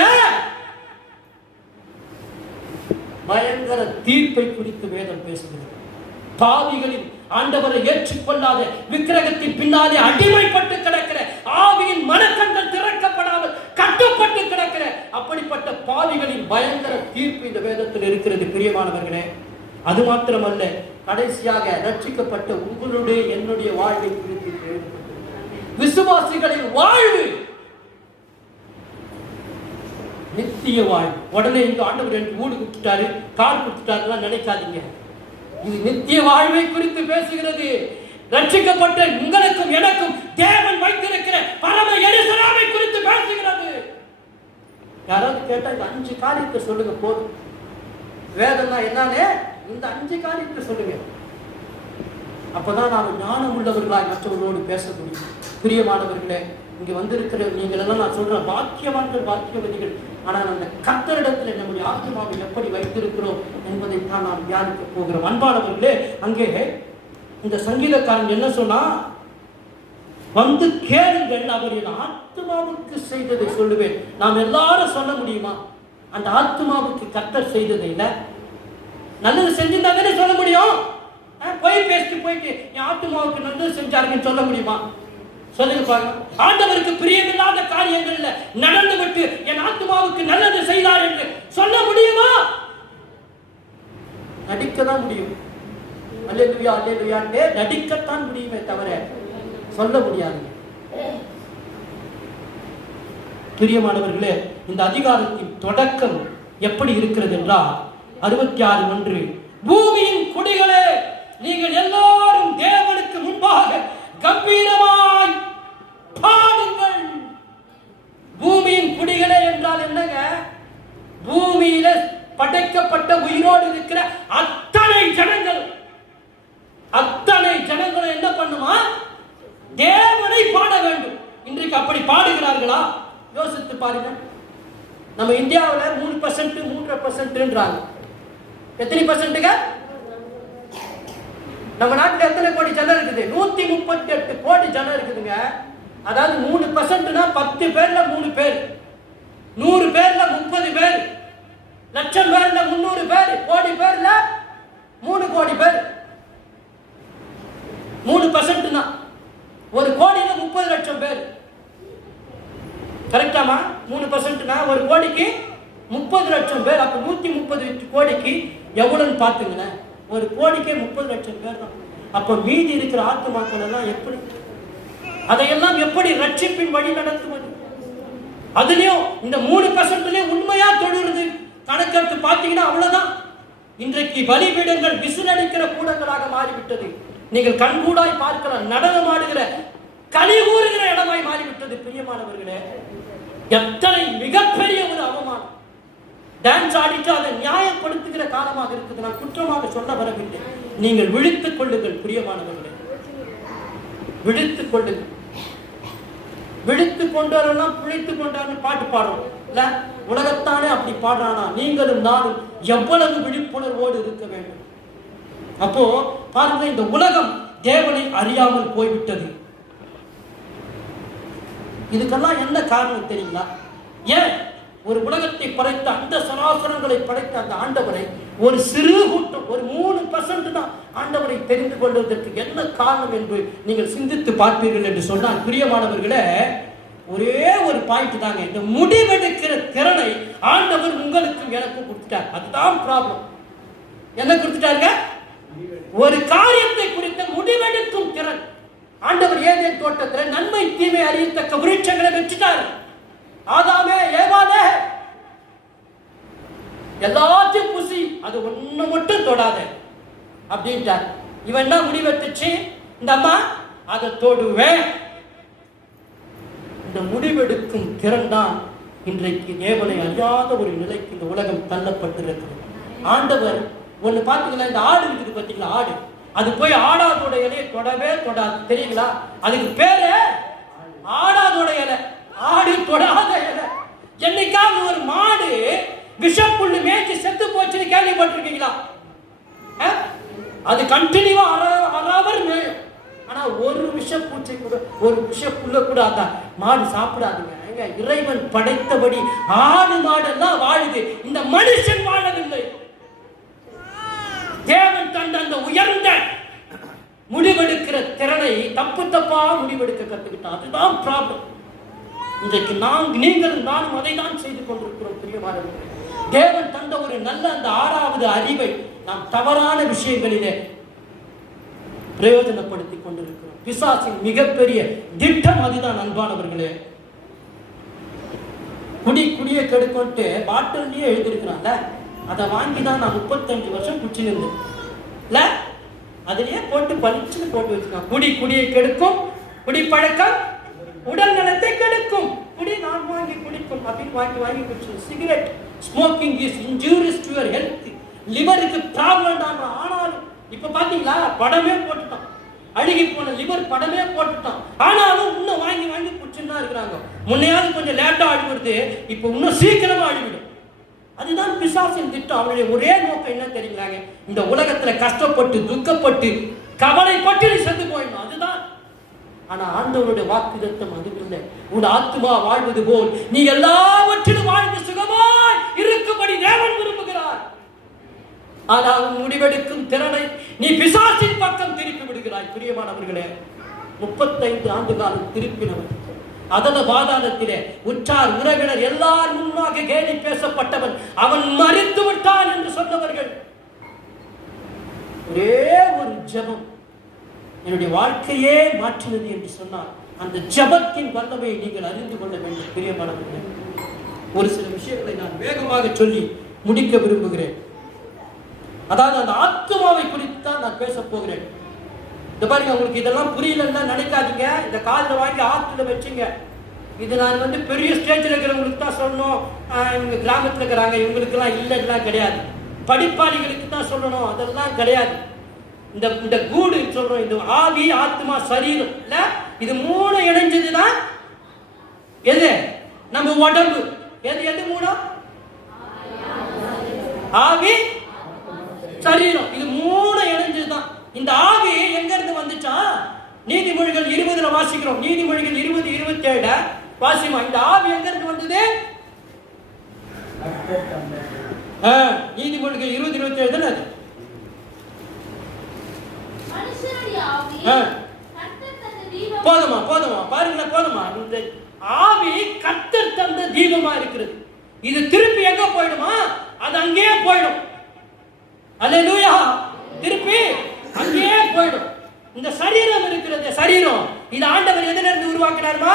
பயங்கர தீர்ப்பை குறித்து வேதம் பேசுகிறது. பாவிகளின் ஆண்டவரை ஏற்றுக்கொள்ளாத விக்கிரகத்தின் பின்னாலே அடிமைப்பட்டு கிடக்கிற, ஆவியின் மனக்கண்கள் திறக்கப்படாமல் கட்டப்பட்டு கிடக்கிற அப்படிப்பட்ட பாவிகளின் பயங்கர தீர்ப்பு இந்த வேதத்தில் இருக்கிறது பிரியமானவர்களே. அது மாத்திரமல்ல, கடைசியாக ரட்சிக்கப்பட்ட உங்களுடைய என்னுடைய வாழ்வை குறித்து விசுவாசிகளின் வாழ்வு நித்திய வாழ்வு. உடனே இங்க ஆண்டவர் எனக்கு வீடு கொடுத்துட்டாரு, கார் கொடுத்துட்டாருலாம் நினைக்காதீங்க. இது நித்திய வாழ்வை குறித்து பேசுகிறது. ரட்சிக்கப்பட்ட உங்களுக்கும் எனக்கும் தேவன் வைத்திருக்கிற பரம எருசலேமை குறித்து பேசுகிறது. யாராவது கேட்டா இந்த 5 காரியத்தை சொல்லுங்க போதும். வேதம்னா என்னன்னு இந்த 5 காரியத்தை சொல்லுங்க. அப்பதான் நாம் ஞானம் உள்ளவர்களாய் மற்றவர்களோடு பேச முடியும். பிரியமானவர்களே, இங்க வந்திருக்கிற நீங்கள் எல்லாம் நான் சொல்றேன், பாக்கியவான்கள், பாக்கியவதிகள். ஆனால் அந்த கர்த்தரிடத்தில் நம்முடைய ஆத்மாவை எப்படி வைத்திருக்கிறோம் என்பதைத்தான் நாம் தியானிக்க போகிறோம். அன்பானவர்களே, அங்கே இந்த சங்கீதக்காரன் என்ன சொன்னா, வந்து கேளுங்கள், அவர் என் ஆத்மாவுக்கு செய்ததை சொல்லுவேன். நாம் எல்லாரும் சொல்ல முடியுமா அந்த ஆத்மாவுக்கு கர்த்தர் செய்ததை? இல்ல, நல்லது செஞ்சிருந்தாங்கன்னு சொல்ல முடியும். போய் பேசிட்டு போயிட்டு என் ஆத்மாவுக்கு நல்லது செஞ்சாருன்னு சொல்ல முடியுமா? சொல்லுங்க பாருங்க. ஆண்டவருக்கு பிரியமில்லாத காரியங்கள்ல நடந்து விட்டு என் ஆத்மாவுக்கு நல்லது செய்தார் என்று சொல்ல முடியுமா? நடிக்கதான் முடியும். அல்லேலூயா அல்லேலூயான்னு நடிக்கத்தான் முடியுமே தவிர சொல்ல முடியாது. பிரியமானவர்களே, இந்த அதிகாரத்தின் தொடக்கம் எப்படி இருக்கிறது என்றால் 66:1, பூமியின் குடிகளே, நீங்கள் எல்லாரும் தேவனுக்கு முன்பாக கம்பீரமாய் பாடுங்கள். பூமியின் குடிகளே என்றால் என்னங்க? பூமியில படைக்கப்பட்ட உயிரோடு இருக்கிற அத்தனை ஜனங்களும் என்ன பண்ணுமா? தேவனை பாட வேண்டும். இன்றைக்கு அப்படி பாடுகிறார்களா? யோசித்து பாருங்க. நம்ம இந்தியாவில் 3%, 3.5%ன்றாங்க. எத்தனை பர்சன்ட்டுங்க? நம்ம நாட்டில் எத்தனை கோடி ஜனம் இருக்குது? 138 கோடி ஜனம் இருக்குதுங்க. அதாவது 3%னா 10 பேர்ல 3 பேர், 100 பேர்ல 30 பேர், லட்சம் பேர்ல 300 பேர், கோடி பேர்ல 3 கோடி பேர். 3%னா 1 கோடியில 30 லட்சம் பேர். கரெக்டாமா? 3%னா 1 கோடிக்கு 30 லட்சம் பேர். அப்ப 130 கோடிக்கு எவ்வளவுன்னு பாத்துங்களேன். 1 கோடிக்கே 30 லட்சம் பேர் தான். அப்ப மீதி இருக்கிற ஆத்துமாக்கள் எல்லாம் எப்படி, அதையெல்லாம் எப்படி ரட்சிப்பின் வழி நடத்துவது? அதுலயும் இந்த 3%லயும் உண்மையா தொழுறது கணக்கெடுத்து பாத்தீங்கன்னா அவ்வளவுதான். இன்றைக்கு பலிபீடங்கள் விசிலடிக்கிற கூடங்களாக மாறிவிட்டது. நீங்கள் கண்கூடாய் பார்க்கலாம். நடனமாடுகிற களி கூறுகிற இடமாய் மாறிவிட்டது. பிரியமானவர்களே, எத்தனை மிகப்பெரிய ஒரு அவமானம். டான்ஸ் ஆடிட்டு அதை நியாயப்படுத்துகிற காலமாக இருக்குது. நான் குற்றமாக சொல்ல வரவில்லை. நீங்கள் விழித்துக் கொள்ளுங்கள் பிரியமானவர்களே, விழித்துக் கொள்ளுங்கள். விழித்துக் கொண்டாரெல்லாம் பிழைத்துக் கொண்டார்னு பாட்டு பாடுறோம் இல்ல? உலகத்தானே அப்படி பாடுறானா? நீங்களும் நானும் எவ்வளவு விழிப்புணர்வோடு இருக்க வேண்டும். அப்போ பாருங்க, இந்த உலகம் தேவனை அறியாமல் போய்விட்டது. இதுக்கெல்லாம் என்ன காரணம் தெரியுங்களா? ஏன் ஒரு உலகத்தை படைத்த, அந்த சராசரங்களை படைத்த அந்த ஆண்டவரை ஒரு சிறு கூட்டம், ஒரு 3% தான் ஆண்டவரை தெரிந்து கொள்வதற்கு என்ன காரணம் என்று நீங்கள் சிந்தித்து பார்ப்பீர்கள் என்று சொன்னால், பிரியமானவர்களே, ஒரே ஒரு பாயிண்ட் தாங்க. இந்த முடிவெடுக்கிற திறனை ஆண்டவர் உங்களுக்கும் எனக்கும் கொடுத்துட்டார். அதுதான் ப்ராப்ளம். என்ன கொடுத்துட்டாருங்க? ஒரு காரியத்தை குறித்த முடிவெடுக்கும் திறன். ஆண்டவர் ஏதேன் தோட்டத்தில் நன்மை தீமை அறியத்தக்க விருட்சங்களை வச்சுட்டார். ஆதாமே, ஏவாளே, எல்லாத்தையும் புசி, அது ஒண்ணு மட்டும் தொடாத அப்படின்ட்டார். இவன் என்ன முடிவெடுத்துச்சு? இந்த அம்மா அதை தொடுவேன். இந்த முடிவெடுக்கும் திறன் தான் இன்றைக்கு தேவனை அறியாத ஒரு நிலைக்கு இந்த உலகம் தள்ளப்பட்டிருக்கிறது. ஆண்டவர் ஒண்ணு பாத்தீங்களா, இந்த ஆடு இருக்குது பாத்தீங்களா, ஆடு, அது போய் ஆடாதோட இலையை தொடவே தொடாது. தெரியுங்களா? அதுக்கு பேரு ஆடாதோட இலை, ஆடு தொடாத இலை. என்னைக்காவது ஒரு மாடு விஷப்புள்ளு மேய்ச்சி செத்து போச்சுன்னு கேள்விப்பட்டிருக்கீங்களா? அது கண்டினியூவா அறாவர் மேயும். ஆனா ஒரு விஷப்பூச்சை கூட, ஒரு விஷப்புள்ள கூட அந்த மாடு சாப்பிடாதுங்க. இறைவன் படைத்தபடி ஆடு மாடெல்லாம் வாழுது, இந்த மனுஷன் வாழவில்லை. தேவன் தந்த அந்த உயர்ந்த முடிவெடுக்கிற திறனை தப்பு தப்பா முடிவெடுக்க கத்துக்கிட்டான். அதுதான் ப்ராப்ளம். இன்றைக்கு நீங்களும் நானும் அதை தான் செய்து கொண்டிருக்கிறோம். பிரியமானவர்களே, தேவன் தந்த ஒரு நல்ல அந்த 6வது அறிவை நாம் தவறான விஷயங்களிலே பிரயோஜனப்படுத்திக் கொண்டிருக்கிறோம். பிசாசின் மிகப்பெரிய திட்டம் அதுதான். அன்பானவர்களே, குடியை கெடுக்கொண்டு பாட்டிலேயே எழுதியிருக்கிறான்ல, அதை வாங்கி தான் நான் 35 வருஷம் குச்சி நின்றேன் இல்ல, அதுலயே போட்டு பளிச்சுன்னு போட்டு வச்சுக்கான். குடியை கெடுக்கும், குடி பழக்கம் உடல் நலத்தை கெடுக்கும், குடி நான் வாங்கி குடிக்கும் அப்படின்னு வாங்கி குடிச்சு. Cigarette smoking is injurious to your health, லிவருக்கு ப்ராப்ளம் தான். ஆனாலும் இப்ப பாத்தீங்களா, படமே போட்டுட்டான், அழுகி போன லிவர் படமே போட்டுட்டான். ஆனாலும் இன்னும் வாங்கி குடிச்சுன்னு தான் இருக்கிறாங்க. முன்னையாவது கொஞ்சம் லேட்டா அழிவிடுது, இப்ப இன்னும் சீக்கிரமா அழிவிடும். அதுதான் பிசாசின் திட்டம். அவருடைய ஒரே நோக்கம் என்ன தெரியுங்களாங்க? இந்த உலகத்துல கஷ்டப்பட்டு துக்கப்பட்டு கவலைப்பட்டு நீ செத்து போயிடணும், அதுதான். ஆனா ஆண்டவருடைய வாக்குத்தத்தம் அது இல்லை. உன் ஆத்துமா வாழ்வது போல் நீ எல்லாவற்றிலும் வாழ்ந்து சுகமாய் இருக்கும்படி தேவன் விரும்புகிறார். ஆனால் உன் முடிவெடுக்கும் திறனை நீ பிசாசின் பக்கம் திருப்பி விடுகிறாய். பிரியமானவர்களே, 35 ஆண்டு காலம் திருப்பினவர், அதன பாதாளத்திலே உற்றார் உறவினர் எல்லார் முன்னாக கேலி பேசப்பட்டவன், அவன் மரித்து விட்டான் என்று சொன்னவர்கள். ஒரே ஒரு ஜெபம் என்னுடைய வாழ்க்கையே மாற்றினது என்று சொன்னார். அந்த ஜெபத்தின் வல்லமையை நீங்கள் அறிந்து கொள்ள வேண்டும். பிரியமானவர்களே, ஒரு சில விஷயங்களை நான் வேகமாக சொல்லி முடிக்க விரும்புகிறேன். அதாவது அந்த ஆத்துமாவை குறித்து தான் நான் பேச போகிறேன். இந்த பாருங்க, உங்களுக்கு இதெல்லாம் புரியலன்னா நினைக்காதீங்க. இந்த காதில் வாங்கி ஆற்றுல வச்சுங்க. இது நான் பெரிய ஸ்டேஜில் இருக்கிறவங்களுக்கு தான் சொல்லணும். இவங்க கிராமத்தில் இருக்கிறாங்க இவங்களுக்கெல்லாம் இல்லைன்னா கிடையாது. படிப்பாளிகளுக்கு தான் சொல்லணும், அதெல்லாம் கிடையாது. இந்த கூடு சொல்றோம், இந்த ஆவி ஆத்மா சரீரம் இல்ல, இது 3 இணைஞ்சதுதான் எது? நம்ம உடம்பு. எது 3? ஆவி சரீரம். இது 3 இணைஞ்சதுதான். இந்த ஆவி எங்க இருந்து வந்துச்சா? நீதிமொழிகள் 20 வாசிக்கிறோம். நீதிமொழிகள் 20:27 வாசிமா. இந்த ஆவி எங்க இருந்து வந்தது? நீதிமொழிகள் 20:27 தானே அது. போதுமா பாருங்களேன், போதுமா. இந்த ஆவி கர்த்தர் தந்த தீபமா இருக்கிறது. இது திருப்பி எங்க போயிடுமா? அது அங்கேயே போயிடும். அல்லேலூயா. திருப்பி அங்கேயே போயிடும். இந்த சரீரம் இருக்கிறது, சரீரம் இது ஆண்டவர் எதுல இருந்து உருவாக்கினார்மா?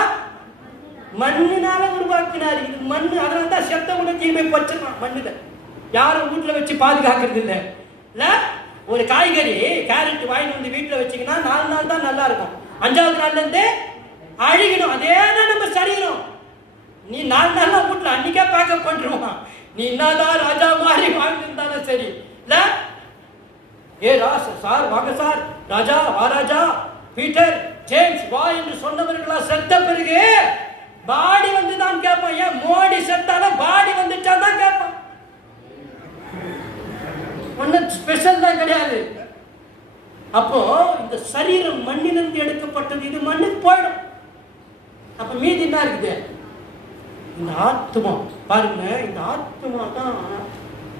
மண்ணினால உருவாக்கினார். இது மண்ணு, அதனால தான் செத்த உணர்ச்சியுமே வச்சிருக்கான் மண்ணுல. யாரும் வீட்டுல வச்சு பாதுகாக்கிறது இல்லை. ஒரு காய்கறி கேரட் வாங்கிட்டு வந்து வீட்டில் வச்சிங்கன்னா 4 நாள் தான் நல்லா இருக்கும், 5ஆவது நாள்ல இருந்து அழுகிடும். அதே தான் நம்ம சரீரம். நீ 4 நாள்ல வீட்டுல அன்னைக்கே பேக்கப் பண்ணிருவான். நீ என்னதான் ராஜா மாதிரி வாழ்ந்து இருந்தாலும் சரி இல்ல. ஏ ராஸ் சார் வாங்க சார், ராஜா வா ராஜா, பீட்டர் ஜேம்ஸ் வா என்று சொன்னவர்களா செத்த பிறகு பாடி வந்து தான் கேட்பான். ஏன் மோடி செத்தாலும் பாடி வந்துட்டா தான் கேட்பான். ஒன்னும் ஸ்பெஷல் தான் கிடையாது. அப்போ இந்த சரீரம் மண்ணிலிருந்து எடுக்கப்பட்டது, இது மண்ணுக்கு போயிடும். அப்ப மீதி என்ன இருக்குது? இந்த ஆத்மா. பாருங்க, இந்த ஆத்மா தான்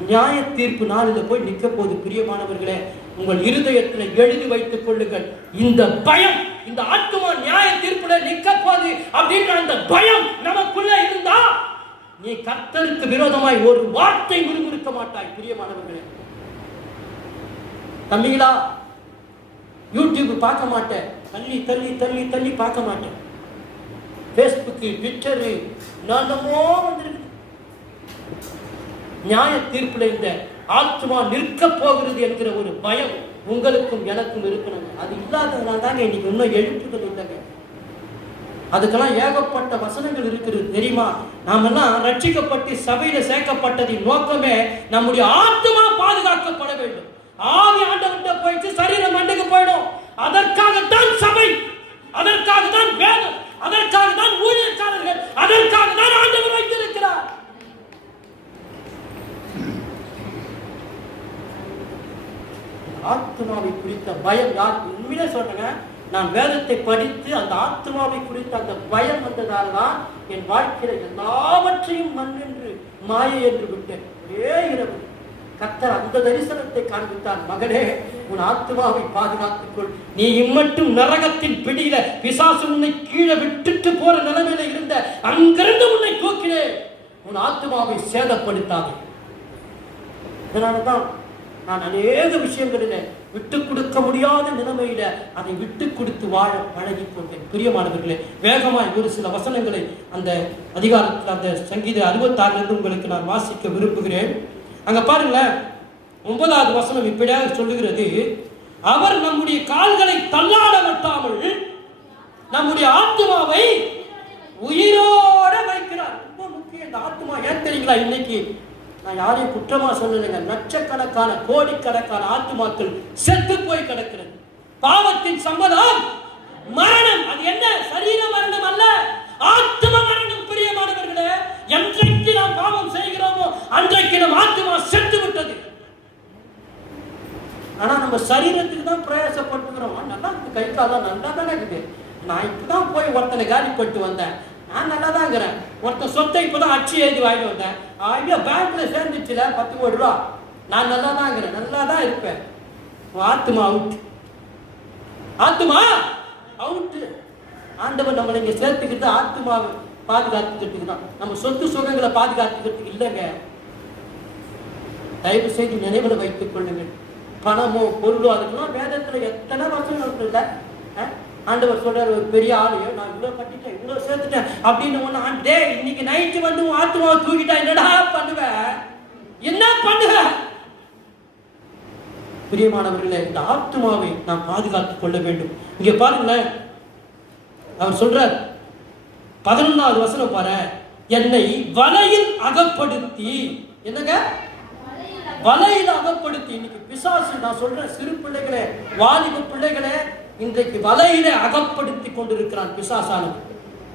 நியாய தீர்ப்பு நாளில் போய் நிற்க போது. பிரியமானவர்களே, உங்கள் இருதயத்தில் எழுதி வைத்துக் கொள்ளுங்கள். இந்த பயம், இந்த ஆத்மா நியாய தீர்ப்புல நிற்க போது அப்படின்ற அந்த பயம் நமக்குள்ள இருந்தா நீ கர்த்தருக்கு விரோதமாய் ஒரு வார்த்தை முறுமுறுக்க மாட்டாய். பிரியமானவர்களே, தம்பிகளா, யூடியூப் பார்க்க மாட்டேன், தள்ளி தள்ளி தள்ளி தள்ளி பார்க்க மாட்டேன். பேஸ்புக்கு, ட்விட்டரு என்னமோ வந்திருக்கு. நியாய தீர்ப்புல இந்த ஆத்மா நிற்க போகிறது என்கிற ஒரு பயம் உங்களுக்கும் எனக்கும் இருக்கணும். அது இல்லாததுனால தாங்க இன்னைக்கு இன்னும் எழுப்புகள் இல்லைங்க. அதுக்கெல்லாம் ஏகப்பட்ட வசனங்கள் இருக்கிறது தெரியுமா? நாமெல்லாம் ரட்சிக்கப்பட்டு சபையில சேர்க்கப்பட்டதின் நோக்கமே நம்முடைய ஆத்மா பாதுகாக்கப்பட வேண்டும். ஆவி ஆண்டவர்கிட்ட போயிட்டு சரீரம் மண்ணுக்கு போயிடும். அதற்காகத்தான் சபை, அதற்காக தான் வேதம், அதற்காக தான் ஊழியக்காரர்கள், அதற்காக தான் ஆண்டவர் வைத்திருக்கிறார். ஆத்மாவை குறித்த பயம் யார்? உண்மையிலே சொல்றேங்க, நான் வேதத்தை படித்து அந்த ஆத்மாவை குறித்த அந்த பயம் வந்ததால் தான் என் வாழ்க்கையில எல்லாவற்றையும் மண் என்று மாயை என்று விட்டேன். ஒரே இரவு கர்த்தர் அந்த தரிசனத்தை காண்பித்தார். மகனே, உன் ஆத்மாவை பாதுகாத்துக் கொள். நீ இம்மட்டும் நரகத்தின் பிடியில பிசாசு உன்னை கீழே விட்டுட்டு போற நிலைமையில இருந்த அங்கிருந்து உன்னை தூக்கினே. உன் ஆத்மாவை சேதப்படுத்தாதே. இதனாலதான் நான் அநேக விஷயங்களில விட்டு கொடுக்க முடியாத நிலைமையில அதை விட்டு கொடுத்து வாழ பழகி கொண்டேன். பிரியமானவர்களே, வேகமாய் ஒரு சில வசனங்களை அந்த அதிகாரத்தில் அந்த சங்கீத 66 உங்களுக்கு நான் வாசிக்க விரும்புகிறேன். அங்க பாருங்களேன், 9வது வசனம் இப்படியாக சொல்லுகிறது, அவர் நம்முடைய கால்களை தள்ளாட மாட்டாமல் நம்முடைய ஆத்மாவை உயிரோட வைக்கிறார். ரொம்ப முக்கியம் இந்த ஆத்மா. ஏன் தெரியுங்களா? இன்னைக்கு நான் யாரையும் குற்றமா சொல்லலைங்க, லட்சக்கணக்கான கோடிக்கணக்கான ஆத்மாக்கள் செத்து போய் கிடக்கிறது. பாவத்தின் சம்பளம் மரணம். அது என்ன? சரீர மரணம் அல்ல, ஆத்ம மரணம். பிரியமானவர்களே, என்றைக்கு நாம் பாவம் செய்கிறோமோ அன்றைக்கு நம் ஆத்மா செத்து விட்டது. ஆனா நம்ம சரீரத்துக்கு தான் பிரயாசப்பட்டுக்கிறோம். நல்லா இருக்கு, கை காலம் நல்லா தானே இருக்குது. நான் இப்பதான் போய் ஒருத்தனை காலிப்பட்டு வந்தேன், நான் நல்லா தான் இருக்கிறேன். ஒருத்தன் சொத்தை இப்பதான் அச்சு எழுதி வாங்கிட்டு வந்தேன், ஐயோ பேங்க்ல சேர்ந்துச்சுல 10 கோடி ரூபா, நான் நல்லா தான் இருக்கிறேன், நல்லா தான் இருப்பேன். ஆத்மா அவுட், ஆத்மா அவுட். ஆண்டவர் நம்மளை இங்க சேர்த்துக்கிட்டு ஆத்மாவை பாதுகாத்துக்கிட்டு தான். நம்ம சொத்து சுகங்களை பாதுகாத்துக்கிறதுக்கு இல்லைங்க. தயவு செய்து நினைவில் வைத்துக் கொள்ளுங்கள். பணமோ பொருளோ அதுக்கெல்லாம் வேதத்துல எத்தனை வசனம் இல்லை. ஆண்டவர் சொல்றாரு, ஒரு பெரிய ஆளையோ நான் இவ்வளவு கட்டிட்டேன், இவ்வளவு சேர்த்துட்டேன் அப்படின்னு ஒண்ணு. ஆண்டே, இன்னைக்கு நைட்டு வந்து ஆத்மாவை தூக்கிட்டா என்னடா பண்ணுவ? என்ன பண்ணுவ? பிரியமானவர்களே, இந்த ஆத்மாவை நாம் பாதுகாத்துக் கொள்ள வேண்டும். இங்க பாருங்களேன், அவர் சொல்றார் 11வது வசனம் பாரு, என்னை வலையில் அகப்படுத்தி. என்னங்க? வலையில் அகப்படுத்தி. இன்னைக்கு பிசாசு, நான் சொல்றேன், சிறு பிள்ளைகளே, வாலிப பிள்ளைகளே, இன்றைக்கு வலையிலே அகப்படுத்தி கொண்டிருக்கிறான் பிசாசானது.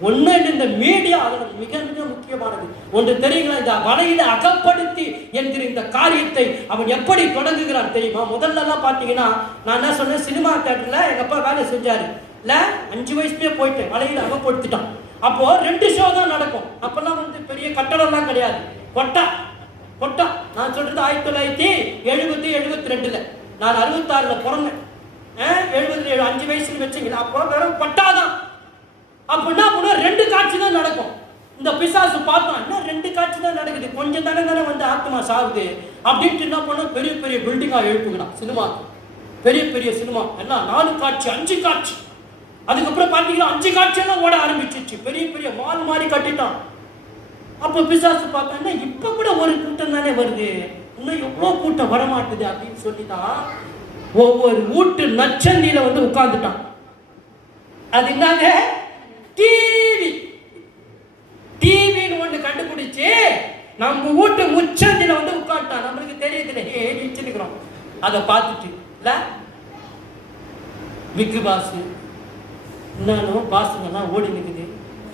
ஒண்ணு, இந்த மீடியா அதில் மிக மிக முக்கியமானது. ஒன்று தெரியுங்களா? இந்த வலையில அகப்படுத்தி என்கிற இந்த காரியத்தை அவன் எப்படி தொடங்குகிறான் தெரியுமா? முதல்ல எல்லாம் பாத்தீங்கன்னா, நான் என்ன சொன்னேன், சினிமா தியேட்டர்ல எங்க அப்பா வேலை செஞ்சாரு இல்ல, 5 வயசுலயே போயிட்டு வலையில அகப்படுத்திட்டான். அப்போ 2 ஷோ தான் நடக்கும். அப்பெல்லாம் வந்து பெரிய கட்டடம்லாம் கிடையாது, கொட்டா கொட்டா. நான் சொல்றது 1972 நான் 66 பிறந்தேன். 77 5 வயசுல வச்சுங்க. அப்போ வெறும் கொட்டாதான். அப்ப என்ன பண்ண, 2 காட்சி தான் நடக்கும். இந்த பிசாசு பார்த்தான், என்ன 2 காட்சி தான் நடக்குது, கொஞ்சம் தானே வந்து ஆத்மா சாகுது அப்படின்ட்டு என்ன பண்ண, பெரிய பெரிய பில்டிங்கா எழுப்புகிறான். சினிமா, பெரிய பெரிய சினிமா எல்லாம் 4 காட்சி 5 காட்சி. அதுக்கப்புறம் பாத்தீங்கன்னா 5 காட்சி எல்லாம் ஓட ஆரம்பிச்சிச்சு. பெரிய பெரிய மால் மாதிரி கட்டிட்டான். அப்போ பிசாசு பார்த்தா, இப்ப கூட ஒரு கூட்டம் தானே வருது, இன்னும் எவ்வளோ கூட்டம் வரமாட்டுது அப்படின்னு சொல்லிதான் ஒவ்வொரு வீட்டு நச்சந்தியில வந்து உட்கார்ந்துட்டான். அது என்னங்க? டிவி. டிவின்னு ஒண்ணு கண்டுபிடிச்சு நம்ம வீட்டு முச்சந்தில வந்து உட்காந்துட்டான். நம்மளுக்கு தெரியுதுல ஏறிச்சுக்கிறோம். அதை பார்த்துட்டு இல்ல பிக் பாஸ் இன்னும் பாசுங்கெல்லாம் ஓடி நிற்குது.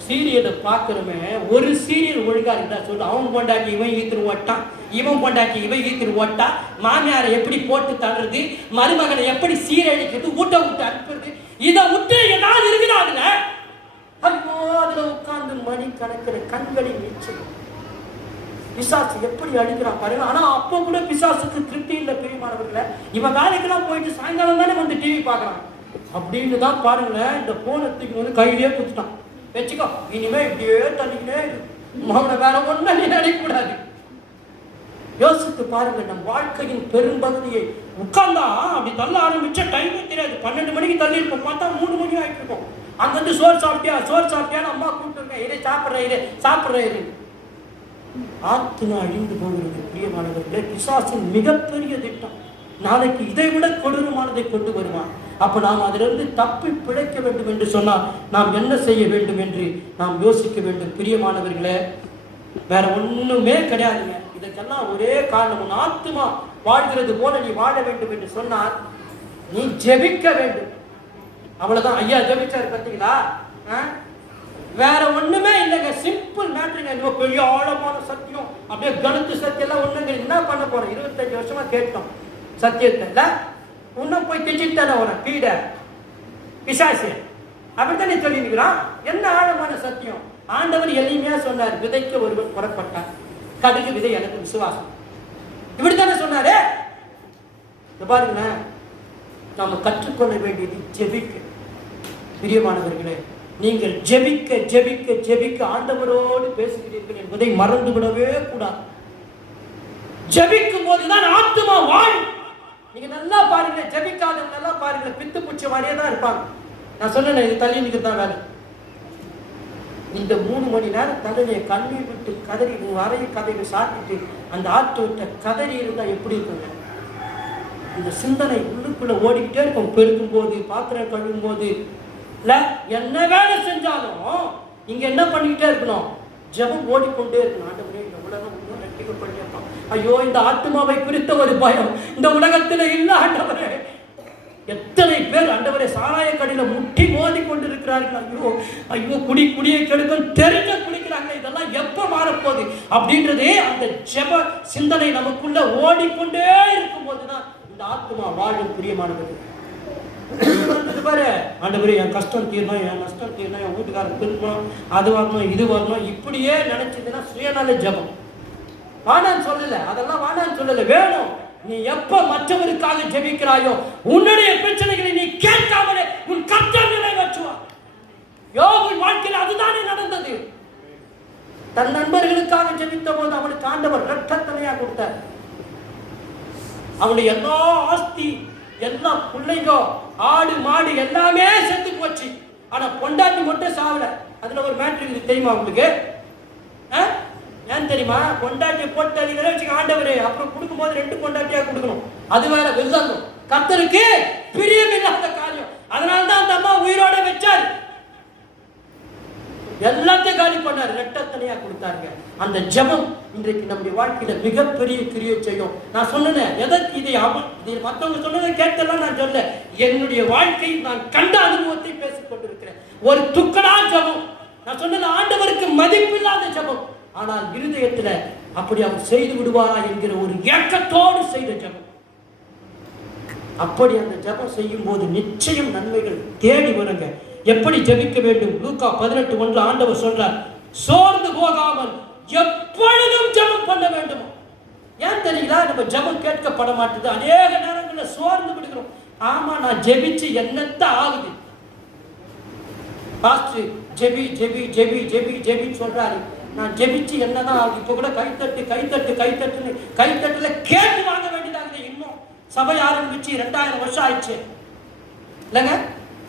சீரியலை பார்க்குறோமே, ஒரு சீரியல் ஒழுங்கா இருந்தா சொல்லு. அவன் கொண்டாட்டி இவன் ஈத்துரு ஓட்டான், இவன் கொண்டாட்டி இவன் ஈத்துரு ஓட்டா, மாமியாரை எப்படி போட்டு தள்ளுறது, மருமகனை எப்படி சீரழிக்கிறது, ஊட்ட விட்டு அனுப்புறது, இதை விட்டு ஏதாவது இருக்குதா அதுல? ஐயோ, அதுல உட்கார்ந்து மணி கணக்கிற கண்களை நீச்சு பிசாசு எப்படி அடிக்கிறான் பாருங்க. ஆனா அப்போ கூட பிசாசுக்கு திருப்தி இல்லை பிரியமானவர்களே. இவன் வேலைக்கெல்லாம் போயிட்டு சாயங்காலம் தானே வந்து டிவி பார்க்கறான் அப்படின்னு தான் பாருங்களேன். இந்த போனத்துக்கு வந்து கையிலேயே குத்துட்டான். வச்சுக்கோ, இனிமே இப்படியே தள்ளிக்கிட்டே அவனை வேற ஒண்ணு நீ நினைக்கக்கூடாது. யோசித்து பாருங்க, நம் வாழ்க்கையின் பெரும்பகுதியை உட்கார்ந்தா அப்படி தள்ள ஆரம்பிச்ச டைமே தெரியாது. 12 மணிக்கு தள்ளி இருப்போம், பார்த்தா 3 மணி ஆகிட்டு இருக்கும். அங்கிருந்து சோறு சாப்பிட்டியான்னு அம்மா கூப்பிட்டுருக்கேன், இதை சாப்பிட்ற ஆத்மா அழிந்து போகிறது. பிரியமானவர்களே, பிசாசின் மிகப்பெரிய திட்டம். நாளைக்கு இதை விட கொடூரமானதை கொண்டு வருவான். அப்ப நாம் அதிலிருந்து தப்பி பிழைக்க வேண்டும் என்று சொன்னால் நாம் என்ன செய்ய வேண்டும் என்று நாம் யோசிக்க வேண்டும். பிரியமானவர்களே, வேற ஒண்ணுமே கிடையாதுங்க. இதற்கெல்லாம் ஒரே காரணம், உன் ஆத்மா வாழ்கிறது போல நீ வாழ வேண்டும் என்று சொன்னால் நீ ஜெபிக்க வேண்டும். அவ்வளவுதான். ஐயா ஜெபிச்சாரு பார்த்தீங்களா? வேற ஒண்ணுமே இல்லைங்க. சிம்பிள் மேட்ருங்க. இன்னும் பெரிய ஆழமான சத்தியம், அப்படியே கணத்து சத்தியம் எல்லாம் ஒண்ணுங்க. என்ன பண்ண போறோம்? 25 வருஷமா கேட்டோம் சத்தியத்தை. இன்னும் போய் திச்சித்தானே வரும் பீட பிசாசு அப்படித்தானே சொல்லி இருக்கிறான். என்ன ஆழமான சத்தியம்? ஆண்டவர் எளிமையா சொன்னார், விதைக்க ஒருவர் புறப்பட்டார், கடுகு விதை எனக்கு விசுவாசம். இப்படித்தானே சொன்னாரு. பாருங்களேன், நாம கற்றுக்கொள்ள வேண்டியது ஜெபிக்க. பிரியமானவர்களே, நீங்கள் ஜெபிக்க ஜெபிக்க ஜெபிக்க ஆண்டவரோடு பேசுகிறீர்கள் என்பதை மறந்து விடவே கூடாது. ஜெபிக்கும் போதுதான் ஆத்துமா வாழும். நீங்க நல்லா பாருங்க, ஜெபிக்காதவங்க நல்லா பாருங்க, பித்து பூச்சி மாதிரியே தான் இருப்பாங்க. நான் சொன்னேன், இது தள்ளி நிற்க தான் வேலை. இந்த 3 மணி நேரம் தலையை கண்ணீர் விட்டு கதறி வரைய கதையை சாப்பிட்டு அந்த ஆட்டு விட்ட கதறி இருந்தா எப்படி இருக்குங்க? இந்த சிந்தனை உள்ளுக்குள்ள ஓடிக்கிட்டே இருக்கும். பெருக்கும் போது, பாத்திரம் கழுவும் போது, இல்ல என்ன வேலை செஞ்சாலும் இங்க என்ன பண்ணிக்கிட்டே இருக்கணும்? ஜெபம் ஓடிக்கொண்டே இருக்கணும். ஆண்டவரே, இந்த உலகம் இன்னும் ரட்சிக்கப்பட்டிருப்பான். ஐயோ, இந்த ஆத்மாவை குறித்த ஒரு பயம் இந்த உலகத்துல இல்ல ஆண்டவரே. எத்தனை பேர் ஆண்டவரே சாராய கடையில முட்டி மோதி கொண்டிருக்கிறார்கள். ஐயோ ஐயோ, குடியை கெடுக்கும் தெரிஞ்ச குடிக்கிறாங்க. இதெல்லாம் எப்ப மாறப்போகுது அப்படின்றதே அந்த ஜெப சிந்தனை நமக்குள்ள ஓடிக்கொண்டே இருக்கும் போதுதான் இந்த ஆத்மா வாழும். பிரியமானது பாரு, ஆண்டவரே என் கஷ்டம் தீரணும், என் நஷ்டம் தீரணும், என் வீட்டுக்காரர் திரும்பணும், அது வரணும், இது வரணும், இப்படியே நினைச்சதுன்னா சுயநல ஜெபம். வானான்னு சொல்லல, அதெல்லாம் வானான்னு சொல்லல, வேணும். நீ எப்ப மற்றவருக்காக ஜெபிக்கிறாயோ உன்னுடைய பிரச்சனைகளை நீ கேட்காமலே உன் கர்த்தர் நிறைவேற்றுவார். யோபு வாழ்க்கையில் அதுதானே நடந்தது. தன் நண்பர்களுக்காக ஜெபித்த போது அவனுக்கு ஆண்டவர் இரத்தத்தனையா கொடுத்தார். அவனுடைய எல்லா ஆஸ்தி, எல்லா பிள்ளைங்க, ஆடு மாடு எல்லாமே செத்து போச்சு. ஆனா பொண்டாட்டி மட்டும் சாவல. அதுல ஒரு மேட்ரு தெரியுமா உங்களுக்கு? ஏன் தெரியுமா? பொண்டாட்டியை போட்டு அதிகளே வச்சுக்க ஆண்டவரே, அப்புறம் கொடுக்கும் போது 2 பொண்டாட்டியா கொடுக்கணும். அது வேற வில்லங்கம், கர்த்தருக்கு பிரியமில்லாத காரியம். அதனாலதான் அந்த அம்மா உயிரோட வச்சார். எல்லாத்தையும் காலி பண்ணார், ரெட்டத்தனையா கொடுத்தாருங்க. அந்த ஜெபம் இன்றைக்கு நம்முடைய வாழ்க்கையில மிகப்பெரிய கிரியை செய்யும். நான் சொன்னேன், எதற்கு இதை மற்றவங்க சொன்னதை கேட்டெல்லாம் நான் சொல்ல, என்னுடைய வாழ்க்கையில் நான் கண்ட அனுபவத்தை பேசிக் கொண்டிருக்கிறேன். ஒரு துக்கடா ஜெபம். நான் சொன்னது ஆண்டவருக்கு மதிப்பில்லாத ஜெபம். ஆனால் இருதயத்துல அப்படி அவர் செய்து விடுவாரா என்கிற ஒரு ஏக்கத்தோடு செய்த ஜெபம். அப்படி அந்த ஜெபம் செய்யும் போது நிச்சயம் நன்மைகள் தேடி வருங்க. எப்படி ஜெபிக்க வேண்டும்? லூக்கா 18:1 ஆண்டவர் சொல்றார், சோர்ந்து போகாமல் எப்பொழுதும் ஜெபம் பண்ண வேண்டும். ஏன் தெரியுங்களா? நம்ம ஜெபம் கேட்கப்பட மாட்டேது. அநேக நேரங்களில் சோர்ந்து விடுகிறோம். ஆமா, நான் ஜெபிச்சு என்னத்த ஆகுது? பாஸ்டர் ஜெபி ஜெபி ஜெபி ஜெபி ஜெபின்னு சொல்றாரு. நான் ஜெபிச்சு என்னதான் ஆகுது? இப்ப கூட கைத்தட்டுல கேட்டு வாங்க வேண்டியதாக. இன்னும் சபை ஆரம்பிச்சு 2000 வருஷம் ஆயிடுச்சு இல்லைங்க.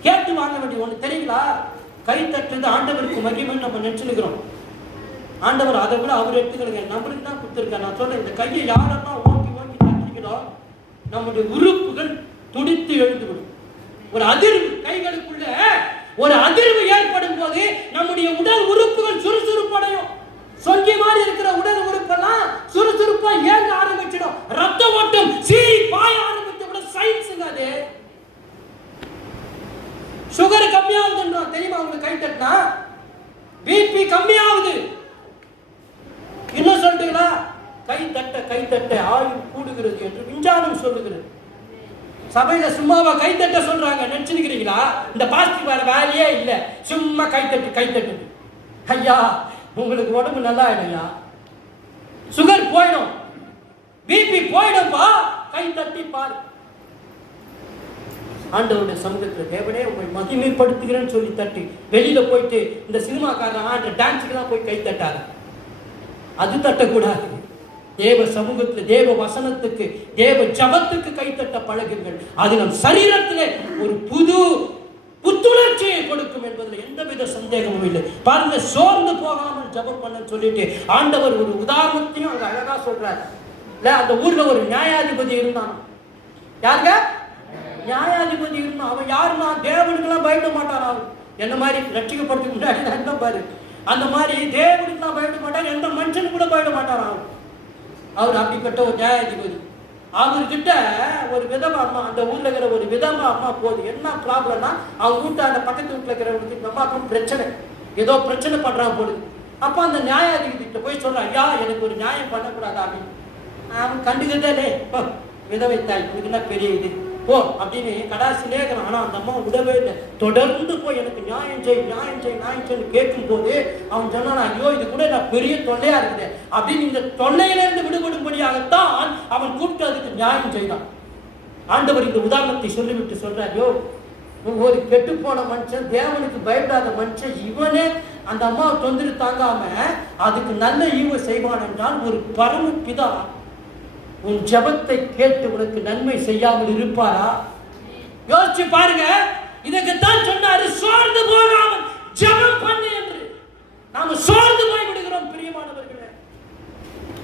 கேட்டு வாங்க வேண்டிய ஒண்ணு தெரியுங்களா? கைத்தட்டுறது ஆண்டவருக்கு மகிமைன்னு நம்ம நினைச்சுக்கிறோம். ஆண்டவர் அதை விட அவர் எடுத்துக்கிறீங்க, நம்மளுக்கு தான் கொடுத்துருக்காரு. நான் சொல்றேன், இந்த கையை யாரெல்லாம் ஓட்டி நம்முடைய உறுப்புகள் துடித்து எழுந்துவிடும். ஒரு அதிர்வு, கைகளுக்குள்ள ஒரு அதிர்வு ஏற்படும் போது நம்முடைய உடல் உறுப்புகள் சுறுசுறுப்படையும். சொங்கி மாதிரி இருக்கிற உடல் உறுப்பெல்லாம் சுறுசுறுப்பா ஏங்க ஆரம்பிச்சிடும். ரத்த ஓட்டம் சீறி பாய ஆரம்பித்து விட சயின்ஸுங்க அது. சுகர் கம்மியாகுதுன்றா தெரியுமா உங்களுக்கு? கை தட்டினா பிபி கம்மியாகுது. இன்னும் சொல்றீங்களா? கை தட்ட ஆயுள் கூடுகிறது என்று விஞ்ஞானம் சொல்லுகிறது. சபையில சும்மாவா கை தட்ட சொல்றாங்க நினைச்சிருக்கிறீங்களா? இந்த பாஸ்டிக் வேற வேலையே இல்லை, சும்மா கை தட்டு. ஐயா, உங்களுக்கு உடம்பு நல்லா இல்லையா? சுகர் போயிடும், பிபி போயிடும்பா, கை தட்டி பாரு. ஆண்டவருடைய சமூகத்தில் தேவனே உங்களை மகிமைப்படுத்துகிறேன்னு சொல்லி தட்டி வெளியில போயிட்டு இந்த சினிமாக்காரன் ஆடுற டான்ஸுக்கு தான் போய் கை தட்டாரு. அது தட்டக்கூடாது. தேவ சமூகத்தில், தேவ வசனத்துக்கு, தேவ ஜபத்துக்கு கைத்தட்ட பழகுங்கள். அது நம் சரீரத்திலே ஒரு புது புத்துணர்ச்சியை கொடுக்கும் என்பதில் எந்தவித சந்தேகமும் இல்லை. பாருங்க, சோர்ந்து போகாமல் ஜபம் பண்ண சொல்லிட்டு ஆண்டவர் ஒரு உதாரணத்தையும் அங்க அழகா சொல்றாரு. இல்ல, அந்த ஊர்ல ஒரு நியாயாதிபதி இருந்தான். யாருங்க? நியாயாதிபதி இருந்தான். அவன் யாருன்னா தேவனுக்கெல்லாம் பயப்பட மாட்டான். அவன் என்ன மாதிரி ரட்சிக்கப்படுறதுக்கு முன்னாடி பாரு, அந்த மாதிரி தேவனுக்கெல்லாம் பயப்பட மாட்டான், எந்த மனுஷனுக்கு கூட பயப்பட மாட்டான். அவர் அப்படிப்பட்ட ஒரு நியாயாதிபதி. அவர்கிட்ட ஒரு விதமா அம்மா, அந்த ஊர்ல இருக்கிற ஒரு விதமா அம்மா போகுது. என்ன ப்ராப்ளம்னா, அவங்க வீட்டாண்ட பக்கத்து வீட்டுல இருக்கிறவங்களுக்கு அம்மாவுக்கும் பிரச்சனை, ஏதோ பிரச்சனை பண்றாங்க போடுது. அப்ப அந்த நியாயாதிபதி கிட்ட போய் சொல்றான், ஐயா எனக்கு ஒரு நியாயம் பண்ணக்கூடாதா அப்படின்னு. அவன் கண்டுக்கிட்டே விதவை தாய் இதுன்னா பெரிய இது ஓ அப்படின்னு கடாசிலே இருக்கிறான். ஆனா அந்த அம்மா விடவே இல்லை. தொடர்ந்து போய் எனக்கு நியாயம் செய்யு கேட்கும் போது அவன் சொன்னான், ஐயோ இது கூட நான் பெரிய தொல்லையா இருக்குது அப்படின்னு. இந்த தொல்லையிலிருந்து விடுபடும்படியாகத்தான் அவன் கூப்பிட்டு அதுக்கு நியாயம் செய்தான். ஆண்டவர் இந்த உதாரணத்தை சொல்லிவிட்டு சொல்றார், ஐயோ ஒரு கெட்டு போன மனுஷன், தேவனுக்கு பயப்படாத மனுஷன், இவனே அந்த அம்மாவை தொந்தரவு தாங்காம அதுக்கு நல்ல ஈவு செய்வான் என்றால் ஒரு பரமபிதா உன் ஜபத்தை கேட்டு உனக்கு நன்மை செய்யாமல் இருப்பாரா? யோசிச்சு பாருங்க. இதற்குத்தான் சொன்னாரு, சோர்ந்து போகாமல் ஜபம் பண்ணு என்று. நாம சோர்ந்து போய் விடுகிறோம் பிரியமானவர்களே.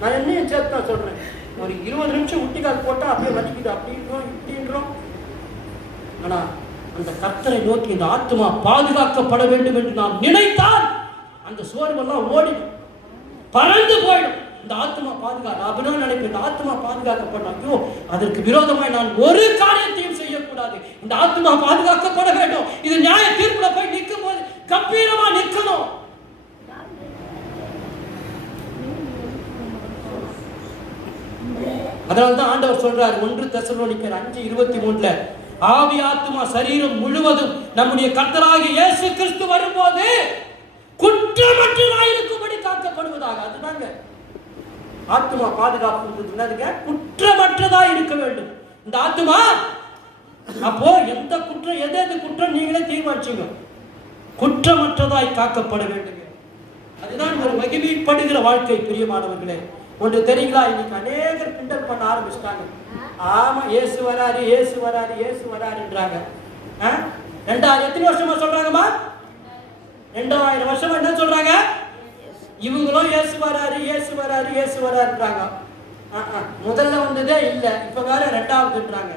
நான் என்ன சேர்த்தா சொல்றேன், ஒரு 20 நிமிஷம் முட்டிக்கால் போட்டா அப்படியே வலிக்குது, அப்படின்றோம் இப்படின்றோம். ஆனா அந்த கர்த்தரை நோக்கி இந்த ஆத்மா பாதுகாக்கப்பட வேண்டும் என்று நாம் நினைத்தால் அந்த சோர்வெல்லாம் ஓடி பறந்து போயிடும். இந்த ஆத்மா பாதுகாக்க அப்படின்னு நினைப்பேன். இந்த ஆத்மா பாதுகாக்கப்படணும். அதற்கு விரோதமாய் நான் ஒரு காரியத்தையும் செய்யக்கூடாது. இந்த ஆத்மா பாதுகாக்கப்பட வேண்டும். இது நியாய தீர்ப்புல போய் நிற்கும் போது கம்பீரமா நிற்கணும். அதனால்தான் ஆண்டவர் சொல்றார் 1 தெசலோனிக்கர் 5:23, ஆவி ஆத்மா சரீரம் முழுவதும் நம்முடைய கர்த்தராகிய இயேசு கிறிஸ்து வரும்போது குற்றமற்றதாய் இருக்கும்படி காக்கப்படுவதாக. அதுதாங்க ஆத்மா பாதுகாப்பு. குற்றமற்றதா இருக்க வேண்டும் இந்த ஆத்மா. அப்போ எந்த குற்றம், எது குற்றம் நீங்களே தீர்மானிச்சுங்க. குற்றமற்றதாய் காக்கப்பட வேண்டும். அதுதான் ஒரு மகிமைப்படுகிற வாழ்க்கை பிரியமானவர்களே. ஒன்று தெரியுங்களா, இன்னைக்கு அநேகர் கிண்டல் பண்ண ஆரம்பிச்சிட்டாங்க. ஆமா இயேசு வராருன்றாங்க. எத்தனை வருஷமா சொல்றாங்கம்மா? 2000 வருஷமா என்ன சொல்றாங்க? இவங்களும் இயேசு வராருன்றாங்க. முதல்ல வந்ததே இல்லை, இப்ப வேற 2வதுன்றாங்க.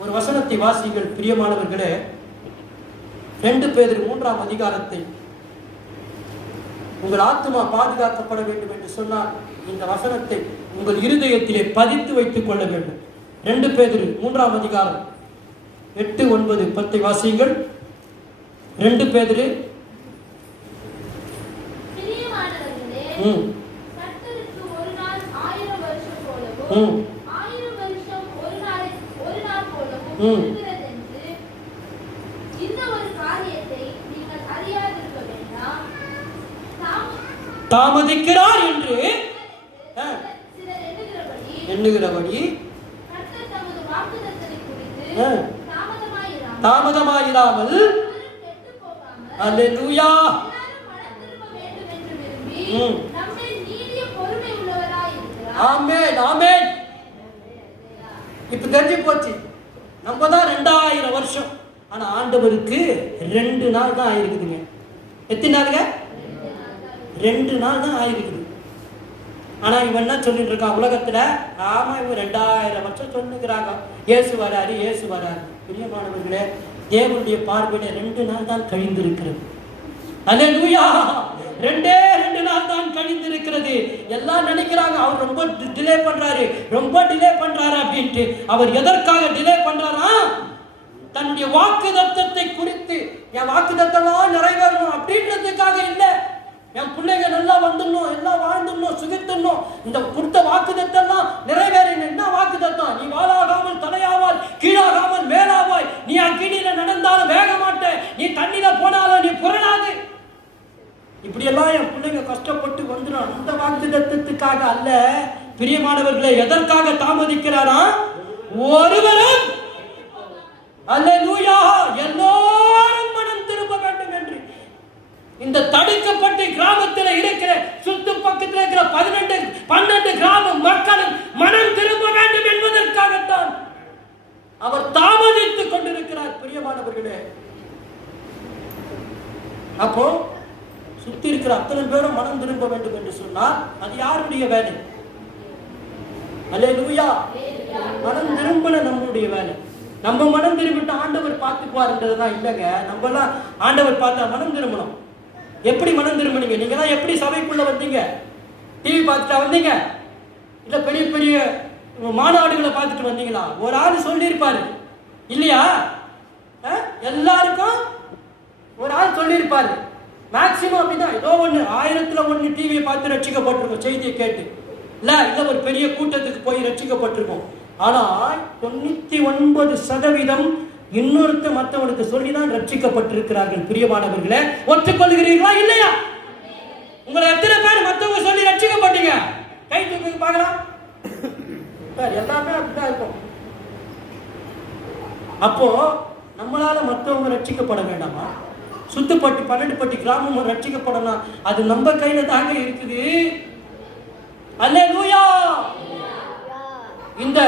ஒரு வசனத்தை வாசிகள் பிரியமானவர்களே. 2 பேதுரு 3ஆம் அதிகாரத்தை, உங்கள் ஆத்துமா பாதுகாக்கப்பட வேண்டும் என்று சொன்னால் இந்த வசனத்தை உங்கள் இருதயத்திலே பதித்து வைத்துக் கொள்ள வேண்டும். 2 பேதுரு 3ஆம் அதிகாரம் 8, 9, 10 வாசியுங்கள். 2 பேதுரு கர்த்தருக்கு ஒரு நாள் 1000 வருஷம் போலவும் 1000 வருஷம் ஒரு நாள் போலவும் இருக்கிறதென்று இந்த ஒரு காரியத்தை நீங்கள் அறியாதிருக்க வேண்டாம். தாமதிக்கிறார் என்று சிலர் எண்ணுகிறபடி கர்த்தர் தமது வாக்குத்தத்தத்தை குறித்து தாமதமாயிராமல் கெட்டுப் போகாமல் அல்லேலூயா நம்மை நீடிய பொறுமை உள்ளவராய் இருக்கிறார். ஆமென் ஆமென். இப்ப தெரிஞ்சு போச்சு, நம்ம தான் 2000 வருஷம். ஆனா ஆண்டவருக்கு 2 நாள் தான் ஆயிருக்குதுங்க. எத்தனை நாளுங்க? 2 நாள் தான் ஆயிருக்குது. ஆனா இவன் என்ன சொல்லிட்டு இருக்கான் உலகத்துல? ஆமா, இவங்க 2000 வருஷம் சொல்லுகிறாங்க இயேசு வராரு, இயேசு வராரு. பிரியமானவர்களே, தேவனுடைய பார்வையில 2 நாள் தான் கழிந்திருக்கிறது. அல்லேலூயா. 2 நாள் தான் கழிந்திருக்கிறது. எல்லாம் நினைக்கிறாங்க அவர் ரொம்ப டிலே பண்றாரு, ரொம்ப டிலே பண்றாரு அப்படின்ட்டு. அவர் எதற்காக டிலே பண்றாரா? தன்னுடைய வாக்குத்தத்தத்தை குறித்து, என் வாக்குத்தத்தம்லாம் நிறைவேறணும் அப்படின்றதுக்காக இல்லை. என் பிள்ளைங்க நல்லா வந்துடணும், எல்லாம் வாழ்ந்துடணும், சுகித்துடணும், இந்த கொடுத்த வாக்குத்தத்தம்லாம் நிறைவேறணும். என்ன வாக்குத்தத்தம்? நீ வாளாகாமல் தலையாவாய், கீழாகாமல் மேலாவாய், நீ அக்கினியில நடந்தாலும் வேக மாட்டே, நீ தண்ணியில போனாலும் நீ புரளாது. இப்படி எல்லாம் என் பிள்ளைங்க கஷ்டப்பட்டு வந்துடும். அந்த வாக்குத்தத்தத்துக்காக அல்ல. பிரியமானவர்களை, எதற்காக தாமதிக்கிறாரா? ஒருவரும் அல்லேலூயா எல்லோரும் மனம் திரும்ப வேண்டும் என்று. இந்த தடுக்கப்பட்ட கிராமத்தில் இருக்கிற சுத்து பக்கத்தில் இருக்கிற 12 கிராம மக்களும் மனம் திரும்ப வேண்டும் என்பதற்காகத்தான் அவர் தாமதித்துக் கொண்டிருக்கிறார். பிரியமானவர்களே, அப்போ சுத்தி இருக்கிற அத்தனை பேரும் மனம் திரும்ப வேண்டும் என்று சொன்னால் அது யாருடைய வேலை? அல்லேலூயா. மனம் திரும்பின நம்மளுடைய வேலை. நம்ம மனம் திரும்பிட்டு ஆண்டவர் பார்த்துக்குவாருன்றதுதான் இல்லைங்க. நம்மலாம் ஆண்டவர் பார்த்தா மனம் திரும்பணும். எப்படி மனம் திரும்பினீங்க? நீங்க தான் எப்படி சபைக்குள்ள வந்தீங்க? டிவி பார்த்துட்டா வந்தீங்க? இல்ல பெரிய பெரிய மாநாடுகளை பார்த்துட்டு வந்தீங்களா? ஒரு ஆள் சொல்லியிருப்பாரு இல்லையா? எல்லாருக்கும் ஒரு ஆள் சொல்லியிருப்பாரு. மேக்சிமம் அப்படிதான். ஏதோ 1000ல் 1 டிவியை பார்த்து ரட்சிக்கப்பட்டிருக்கோம், செய்தியை கேட்டு. இல்ல ஒரு பெரிய கூட்டத்துக்கு போய் ரட்சிக்கப்பட்டிருக்கோம். ஆனால் 99% இன்னொருத்த மற்றவனுக்கு சொல்லிதான் ரட்சிக்கப்பட்டிருக்கிறார்கள். பிரியமானவர்களே, ஒற்றுக்கொள்கிறீர்களா இல்லையா? உங்களை எத்தனை பேர் மற்றவங்க சொல்லி ரட்சிக்கப்பட்டீங்க? கை தூக்கி பார்க்கலாம். எல்லாமே அப்படிதான் இருக்கும். அப்போ நம்மளால மற்றவங்க ரட்சிக்கப்பட வேண்டாமா? சுத்துப்பட்டி 12 கிராமம் ரட்சிக்கப்படணும். அது நம்ம கையில தாங்க இருக்குது. அல்லேலூயா. இந்த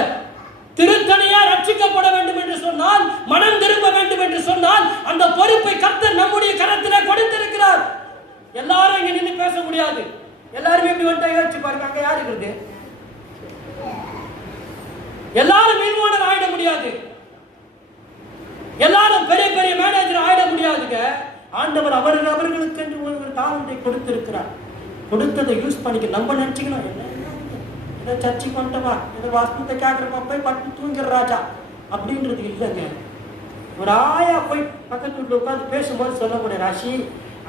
திருத்தணியா ரட்சிக்கப்பட வேண்டும் என்று சொன்னால், மனம் திரும்ப வேண்டும் என்று சொன்னால், அந்த பொறுப்பை கர்த்தர் நம்முடைய கரத்திலே கொடுத்திருக்கிறார். எல்லாரும் இங்க நின்று பேச முடியாது. எல்லாரும் எப்படி வந்து யோசிச்சு பாருங்க, அங்க யாரு இருக்குது? எல்லாரும் மீன்வானர் ஆயிட முடியாது. எல்லாரும் பெரிய பெரிய மேனேஜர் ஆயிட முடியாதுங்க. ஆண்டவர் அவர்களுக்கு என்று ஒரு தாளத்தை கொடுத்திருக்கிறார். கொடுத்ததை யூஸ் பண்ணிக்க. நம்ம நினைச்சுக்கணும், என்ன சர்ச்சைக்கு வந்துட்டவா, இந்த வாசனத்தை கேட்கறப்ப போய் பட்டு தூங்கிற ராஜா அப்படின்றது இல்லைங்க. ஒரு ஆயா போய் பக்கத்து வீட்டில் உட்காந்து பேசும்போது சொல்லக்கூடிய ராசி,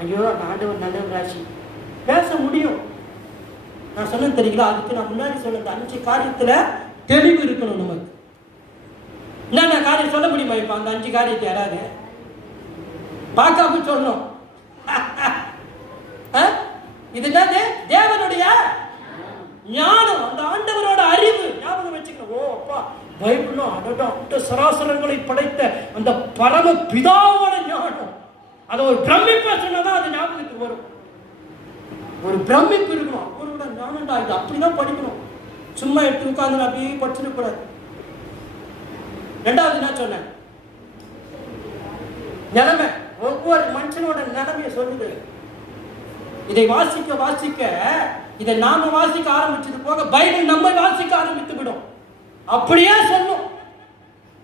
ஐயோ அந்த ஆண்டவர் நல்ல ராசி பேச முடியும். நான் சொன்ன தெரியுங்களா? அதுக்கு நான் முன்னாடி சொன்ன 5 காரியத்துல தெளிவு இருக்கணும் நமக்கு. என்னென்ன காரியம் சொல்ல முடியுமா? இப்ப அந்த 5 காரியத்தை யாராவது பார்க்காம சொல்லணும். இது என்னது? தேவனுடைய ஞானம், அந்த ஆண்டவரோட அறிவு. ஞாபகம் வச்சுக்கணும். ஓ அப்பா, பைபிளும் அந்த சராசரங்களை படைத்த அந்த பரம பிதாவோட ஞானம். அதை ஒரு பிரமிப்பா சொன்னதான் அது ஞாபகத்துக்கு வரும். ஒரு பிரமிப்பு இருக்கணும். அவரோட ஞானம்டா இது, அப்படிதான் படிக்கணும். சும்மா எடுத்து உட்கார்ந்து அப்படியே படிச்சுட்டு கூடாது. 2வது என்ன சொன்னேன்? நிலைமை. ஒவ்வொரு மனுஷனோட நிலைமையை சொல்லுது. இதை வாசிக்க வாசிக்க, இதை நாம வாசிக்க ஆரம்பிச்சது போக பைபிள் நம்ம வாசிக்க ஆரம்பித்து விடும். அப்படியே சொல்லும்.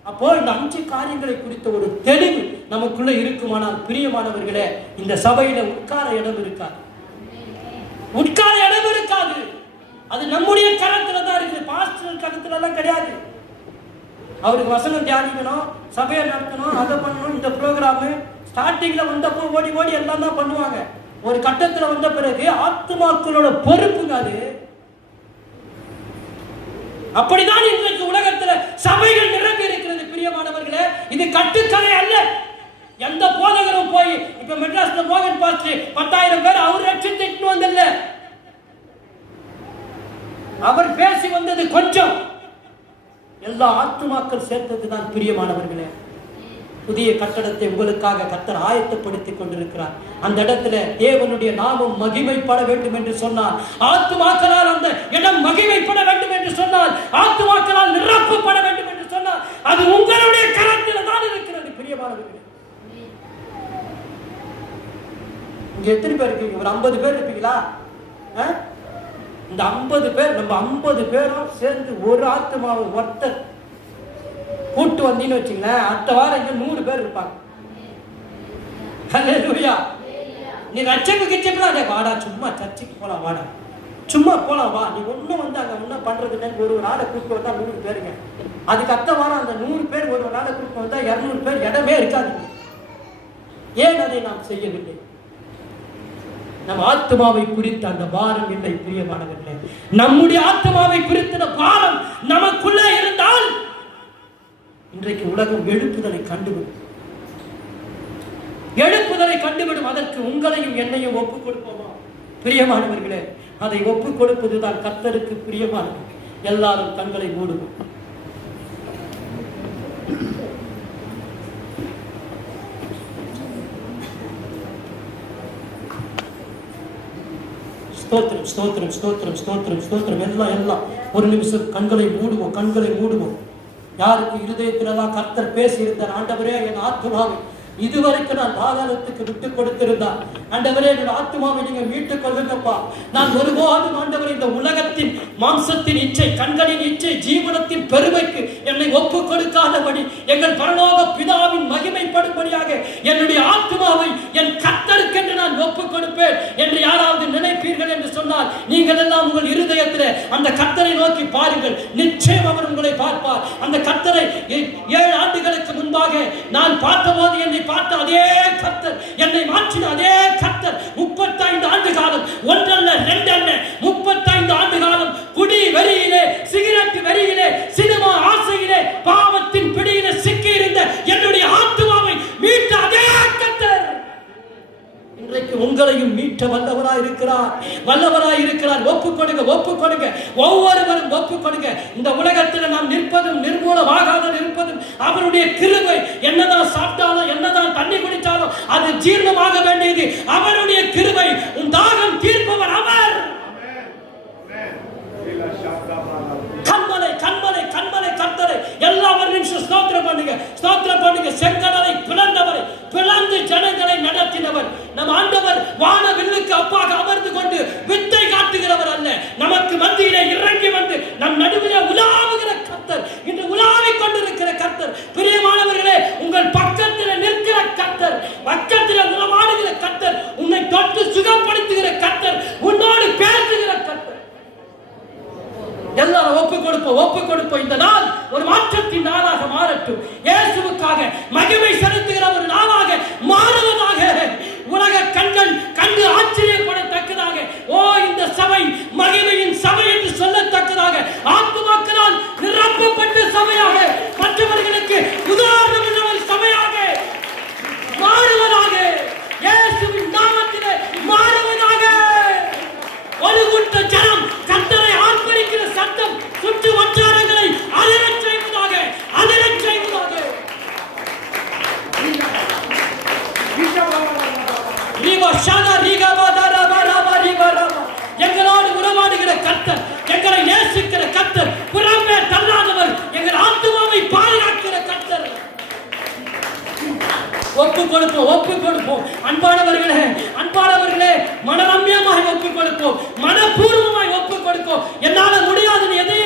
அப்போ இந்த 5 காரியங்களை குறித்த ஒரு தெளிவு நமக்குள்ள இருக்குமானால், பிரியமானவர்களே, இந்த சபையில உட்கார இடம் இருக்காது. உட்கார இடம் இருக்காது. அது நம்முடைய கரத்துல தான் இருக்குது. பாஸ்டர் கரத்துல எல்லாம் கிடையாது. அவருக்கு வசனம் தியானிக்கணும், சபையை நடத்தணும், அதை பண்ணணும். இந்த ப்ரோக்ராமு ஸ்டார்டிங்ல வந்தப்போ ஓடி ஓடி எல்லாம் தான் பண்ணுவாங்க. ஒரு கட்டத்தில் வந்த பிறகு ஆத்துமாக்களோட பொறுப்புங்க அது. அப்படிதான் இன்றைக்கு உலகத்தில் சபைகள் நிரம்பி இருக்கிறது. பிரியமானவர்களே, இது கட்டுக்கதை அல்ல. எந்த போதகரும் போய் இப்ப மெட்ராஸ்ல மோகன் பாஸ்டர் 10,000 பேர் அவர் ரட்சித்து வந்தல்ல. அவர் பேசி வந்தது கொஞ்சம். எல்லா ஆத்துமாக்கள் சேர்த்ததுதான். பிரியமானவர்களே, புதிய கட்டடத்தை உங்களுக்காக கர்த்தர் ஆயத்தப்படுத்திக் கொண்டிருக்கிறார். அந்த இடத்துல தேவனுடைய நாமம் மகிமைப்பட வேண்டும் என்று சொன்னால், ஆத்துமாக்களால் அந்த இடம் மகிமைப்பட வேண்டும் என்று சொன்னால், ஆத்துமாக்களால் நிரப்பப்பட வேண்டும் என்று சொன்னால், அது உங்களுடைய கரத்தில் தான் இருக்கிறது. பிரியமானவர்களே, இங்க எத்தனை பேர் இருக்கீங்க? ஒரு 50 பேர் இருப்பீங்களா? இந்த 50 பேர், நம்ம 50 பேரும் சேர்ந்து ஒரு ஆத்மாவை ஒருத்தர் கூட்டு வந்தீங்கன்னு வச்சுங்களேன், அடுத்த வாரம் இங்க 100 பேர் இருப்பாங்க. ஹல்லேலூயா. நீ ரட்சக கிச்சப்பலாம் வாடா, சும்மா சர்ச்சுக்கு போலாம், வாடா சும்மா போலாம் வா, நீ ஒன்றும் வந்து அங்கே ஒன்றும் பண்ணுறது இல்லைன்னு ஒரு ஆளை கூப்பிட்டு வந்தால் 100 பேருங்க. அதுக்கு அடுத்த வாரம் அந்த 100 பேர் ஒரு ஆளை கூப்பிட்டு வந்தால் 200 பேர், இடமே இருக்காதுங்க. ஏன் அதை நாம் செய்யவில்லை? நம் ஆத்மாவை குறித்த அந்த பாரம் இல்லை பிரியமானவர்களே. நம்முடைய ஆத்மாவை குறித்த பாரம் நமக்குள்ளே இருந்தால் இன்றைக்கு உலகம் எழுப்புதலை கண்டுவிடும். எழுப்புதலை கண்டுவிடும். அதற்கு உங்களையும் என்னையும் ஒப்புக் கொடுப்போமா பிரியமானவர்களே? அதை ஒப்புக் கொடுப்பதுதான் கர்த்தருக்கு பிரியமானது. எல்லாரும் கண்களை மூடுவோம். ஸ்தோத்திரம் ஸ்தோத்திரம் ஸ்தோத்திரம் ஸ்தோத்திரம் ஸ்தோத்திரம். எல்லாம் ஒரு நிமிஷம் கண்களை மூடுவோம், கண்களை மூடுவோம். யாருக்கு இருதயத்திலெல்லாம் கர்த்தர் பேசி இருந்தார், ஆண்டவரே என் ஆத்துமாவை இதுவரைக்கும் நான் பாதாளத்துக்கு விட்டு கொடுத்திருந்தான், ஆண்டவரே என்னோட ஆத்மாவை நீங்க மீட்டுக் கொள்ளுங்கப்பா. நான் ஒருபோதும் ஆண்டவரே இந்த உலகத்தின் மாம்சத்தின் இச்சை, கண்களின் இச்சை, ஜீவனத்தின் பெருமைக்கு என்னை ஒப்புக் கொடுக்காதபடி எங்கள் பரலோக பிதாவின் மகிமைப்படும்படியாக என்னுடைய ஆத்மாவை என் கர்த்தருக்கென்று நான் ஒப்புக் கொடுப்பேன் என்று யாராவது நினைப்பீர்கள் என்று சொன்னால், நீங்கள் எல்லாம் உங்கள் இருதயத்திலே அந்த கர்த்தரை நோக்கி பாருங்கள். நிச்சயம் அவர் உங்களை பார்ப்பார். அந்த கர்த்தரை 7 ஆண்டுகளுக்கு முன்பாக நான் பார்த்தபோது என்னை பார்த்த அதே கர்த்தர், என்னை மாற்றின அதே கர்த்தர் 35 ஆண்டு காலம், ஒன்றல்ல 2 அல்ல, 35 ஆண்டு காலம் குடி வெறியிலே, சிகரெட் வெறியிலே, சினிமா ஆசையிலே, பாவத்தின் பிடியிலே சிக்கி இருந்த என்னுடைய ஆத்துமாவை மீட்ட அதே கர்த்தர் இன்றைக்கு உங்களையும் மீட்ட வல்லவராய் இருக்கிறார், வல்லவராய் இருக்கிறார். ஒப்புக் கொடுங்க, ஒப்புக் கொடுங்க, ஒவ்வொருவரும் ஒப்புக் கொடுங்க. இந்த உலகத்தில் நாம் நிற்பதும் நிர்மூலமாகாத இருப்பதும் அவருடைய கிருபை. என்னதான் சாப்பிட்டாலும் என்னதான் தண்ணி குடித்தாலும் அது ஜீரணமாக வேண்டியது அவருடைய கிருபை. உன் தாகம் தீர்ப்பவர் அவர். கண்மலை கண்மலை கண்மலை கர்த்தரை எல்லாம் ஒரு நிமிஷம் ஸ்தோத்திரம் பண்ணுங்க, ஸ்தோத்திரம் பண்ணுங்க. செங்கடலை பிளந்தவரை, பிளந்து ஜனங்களை நடத்தினவர் நம் ஆண்டவர். வான வில்லுக்கு அப்பாக அமர்ந்து கொண்டு வித்தை காட்டுகிறவர் அல்ல, நமக்கு மத்தியிலே இறங்கி வந்து நம் நடுவிலே உலாவுகிற கர்த்தர், இன்று உலாவிக் கொண்டிருக்கிற கர்த்தர். பிரியமானவர்களே, உங்கள் பக்கத்தில் நிற்கிற கர்த்தர், பக்கத்தில் உறவாடுகிற கர்த்தர், உன்னை தொட்டு சுகப்படுத்துகிற கர்த்தர், உன்னோடு பேசுகிற கர்த்தர். எல்லாரும் ஒப்புக் கொடுப்போம், ஒப்புக் கொடுப்போம். இந்த நாள் ஒரு மாற்றத்தின் நாளாக மாறட்டும். இயேசுவுக்காக மகிமை செலுத்துகிற ஒரு நாளாக மாறுவதாக. உலக கண்கள் கண்டு ஆச்சரியப்படத்தக்கதாக, ஓ இந்த சபை மகிமையின் சபை என்று சொல்லத்தக்கதாக, ஆத்துமாக்களால் நிரப்பப்பட்ட சபையாக, மற்றவர்களுக்கு உதாரணம் உள்ள ஒரு சபையாக மாறுவதாக. இயேசுவின் நாமத்திலே மாறுவதாக. ஒரு கூட்ட ஜனம் கர்த்தரை ஆர்ப்பரிக்கிற சத்தம் சுற்று வட்டாரங்களை அதிரச் செய்வதாக, அதிரச் செய்வதாக. எங்களோடு உறவாடுகிற கர்த்தர், எங்களை நேசிக்கிற கர்த்தர், புறமே தள்ளாதவர், எங்கள் ஆத்துமாவை பாதுகாக்கிற கர்த்தர். ஒப்புக் கொடுப்போம், ஒப்புக் கொடுப்போம். அன்பானவர்களே, அன்பானவர்களே, மனரம்யமாய் ஒப்புக் கொடுப்போம், மனப்பூர்வமாய் ஒப்புக் கொடுப்போம். என்னால முடியாது எதையும்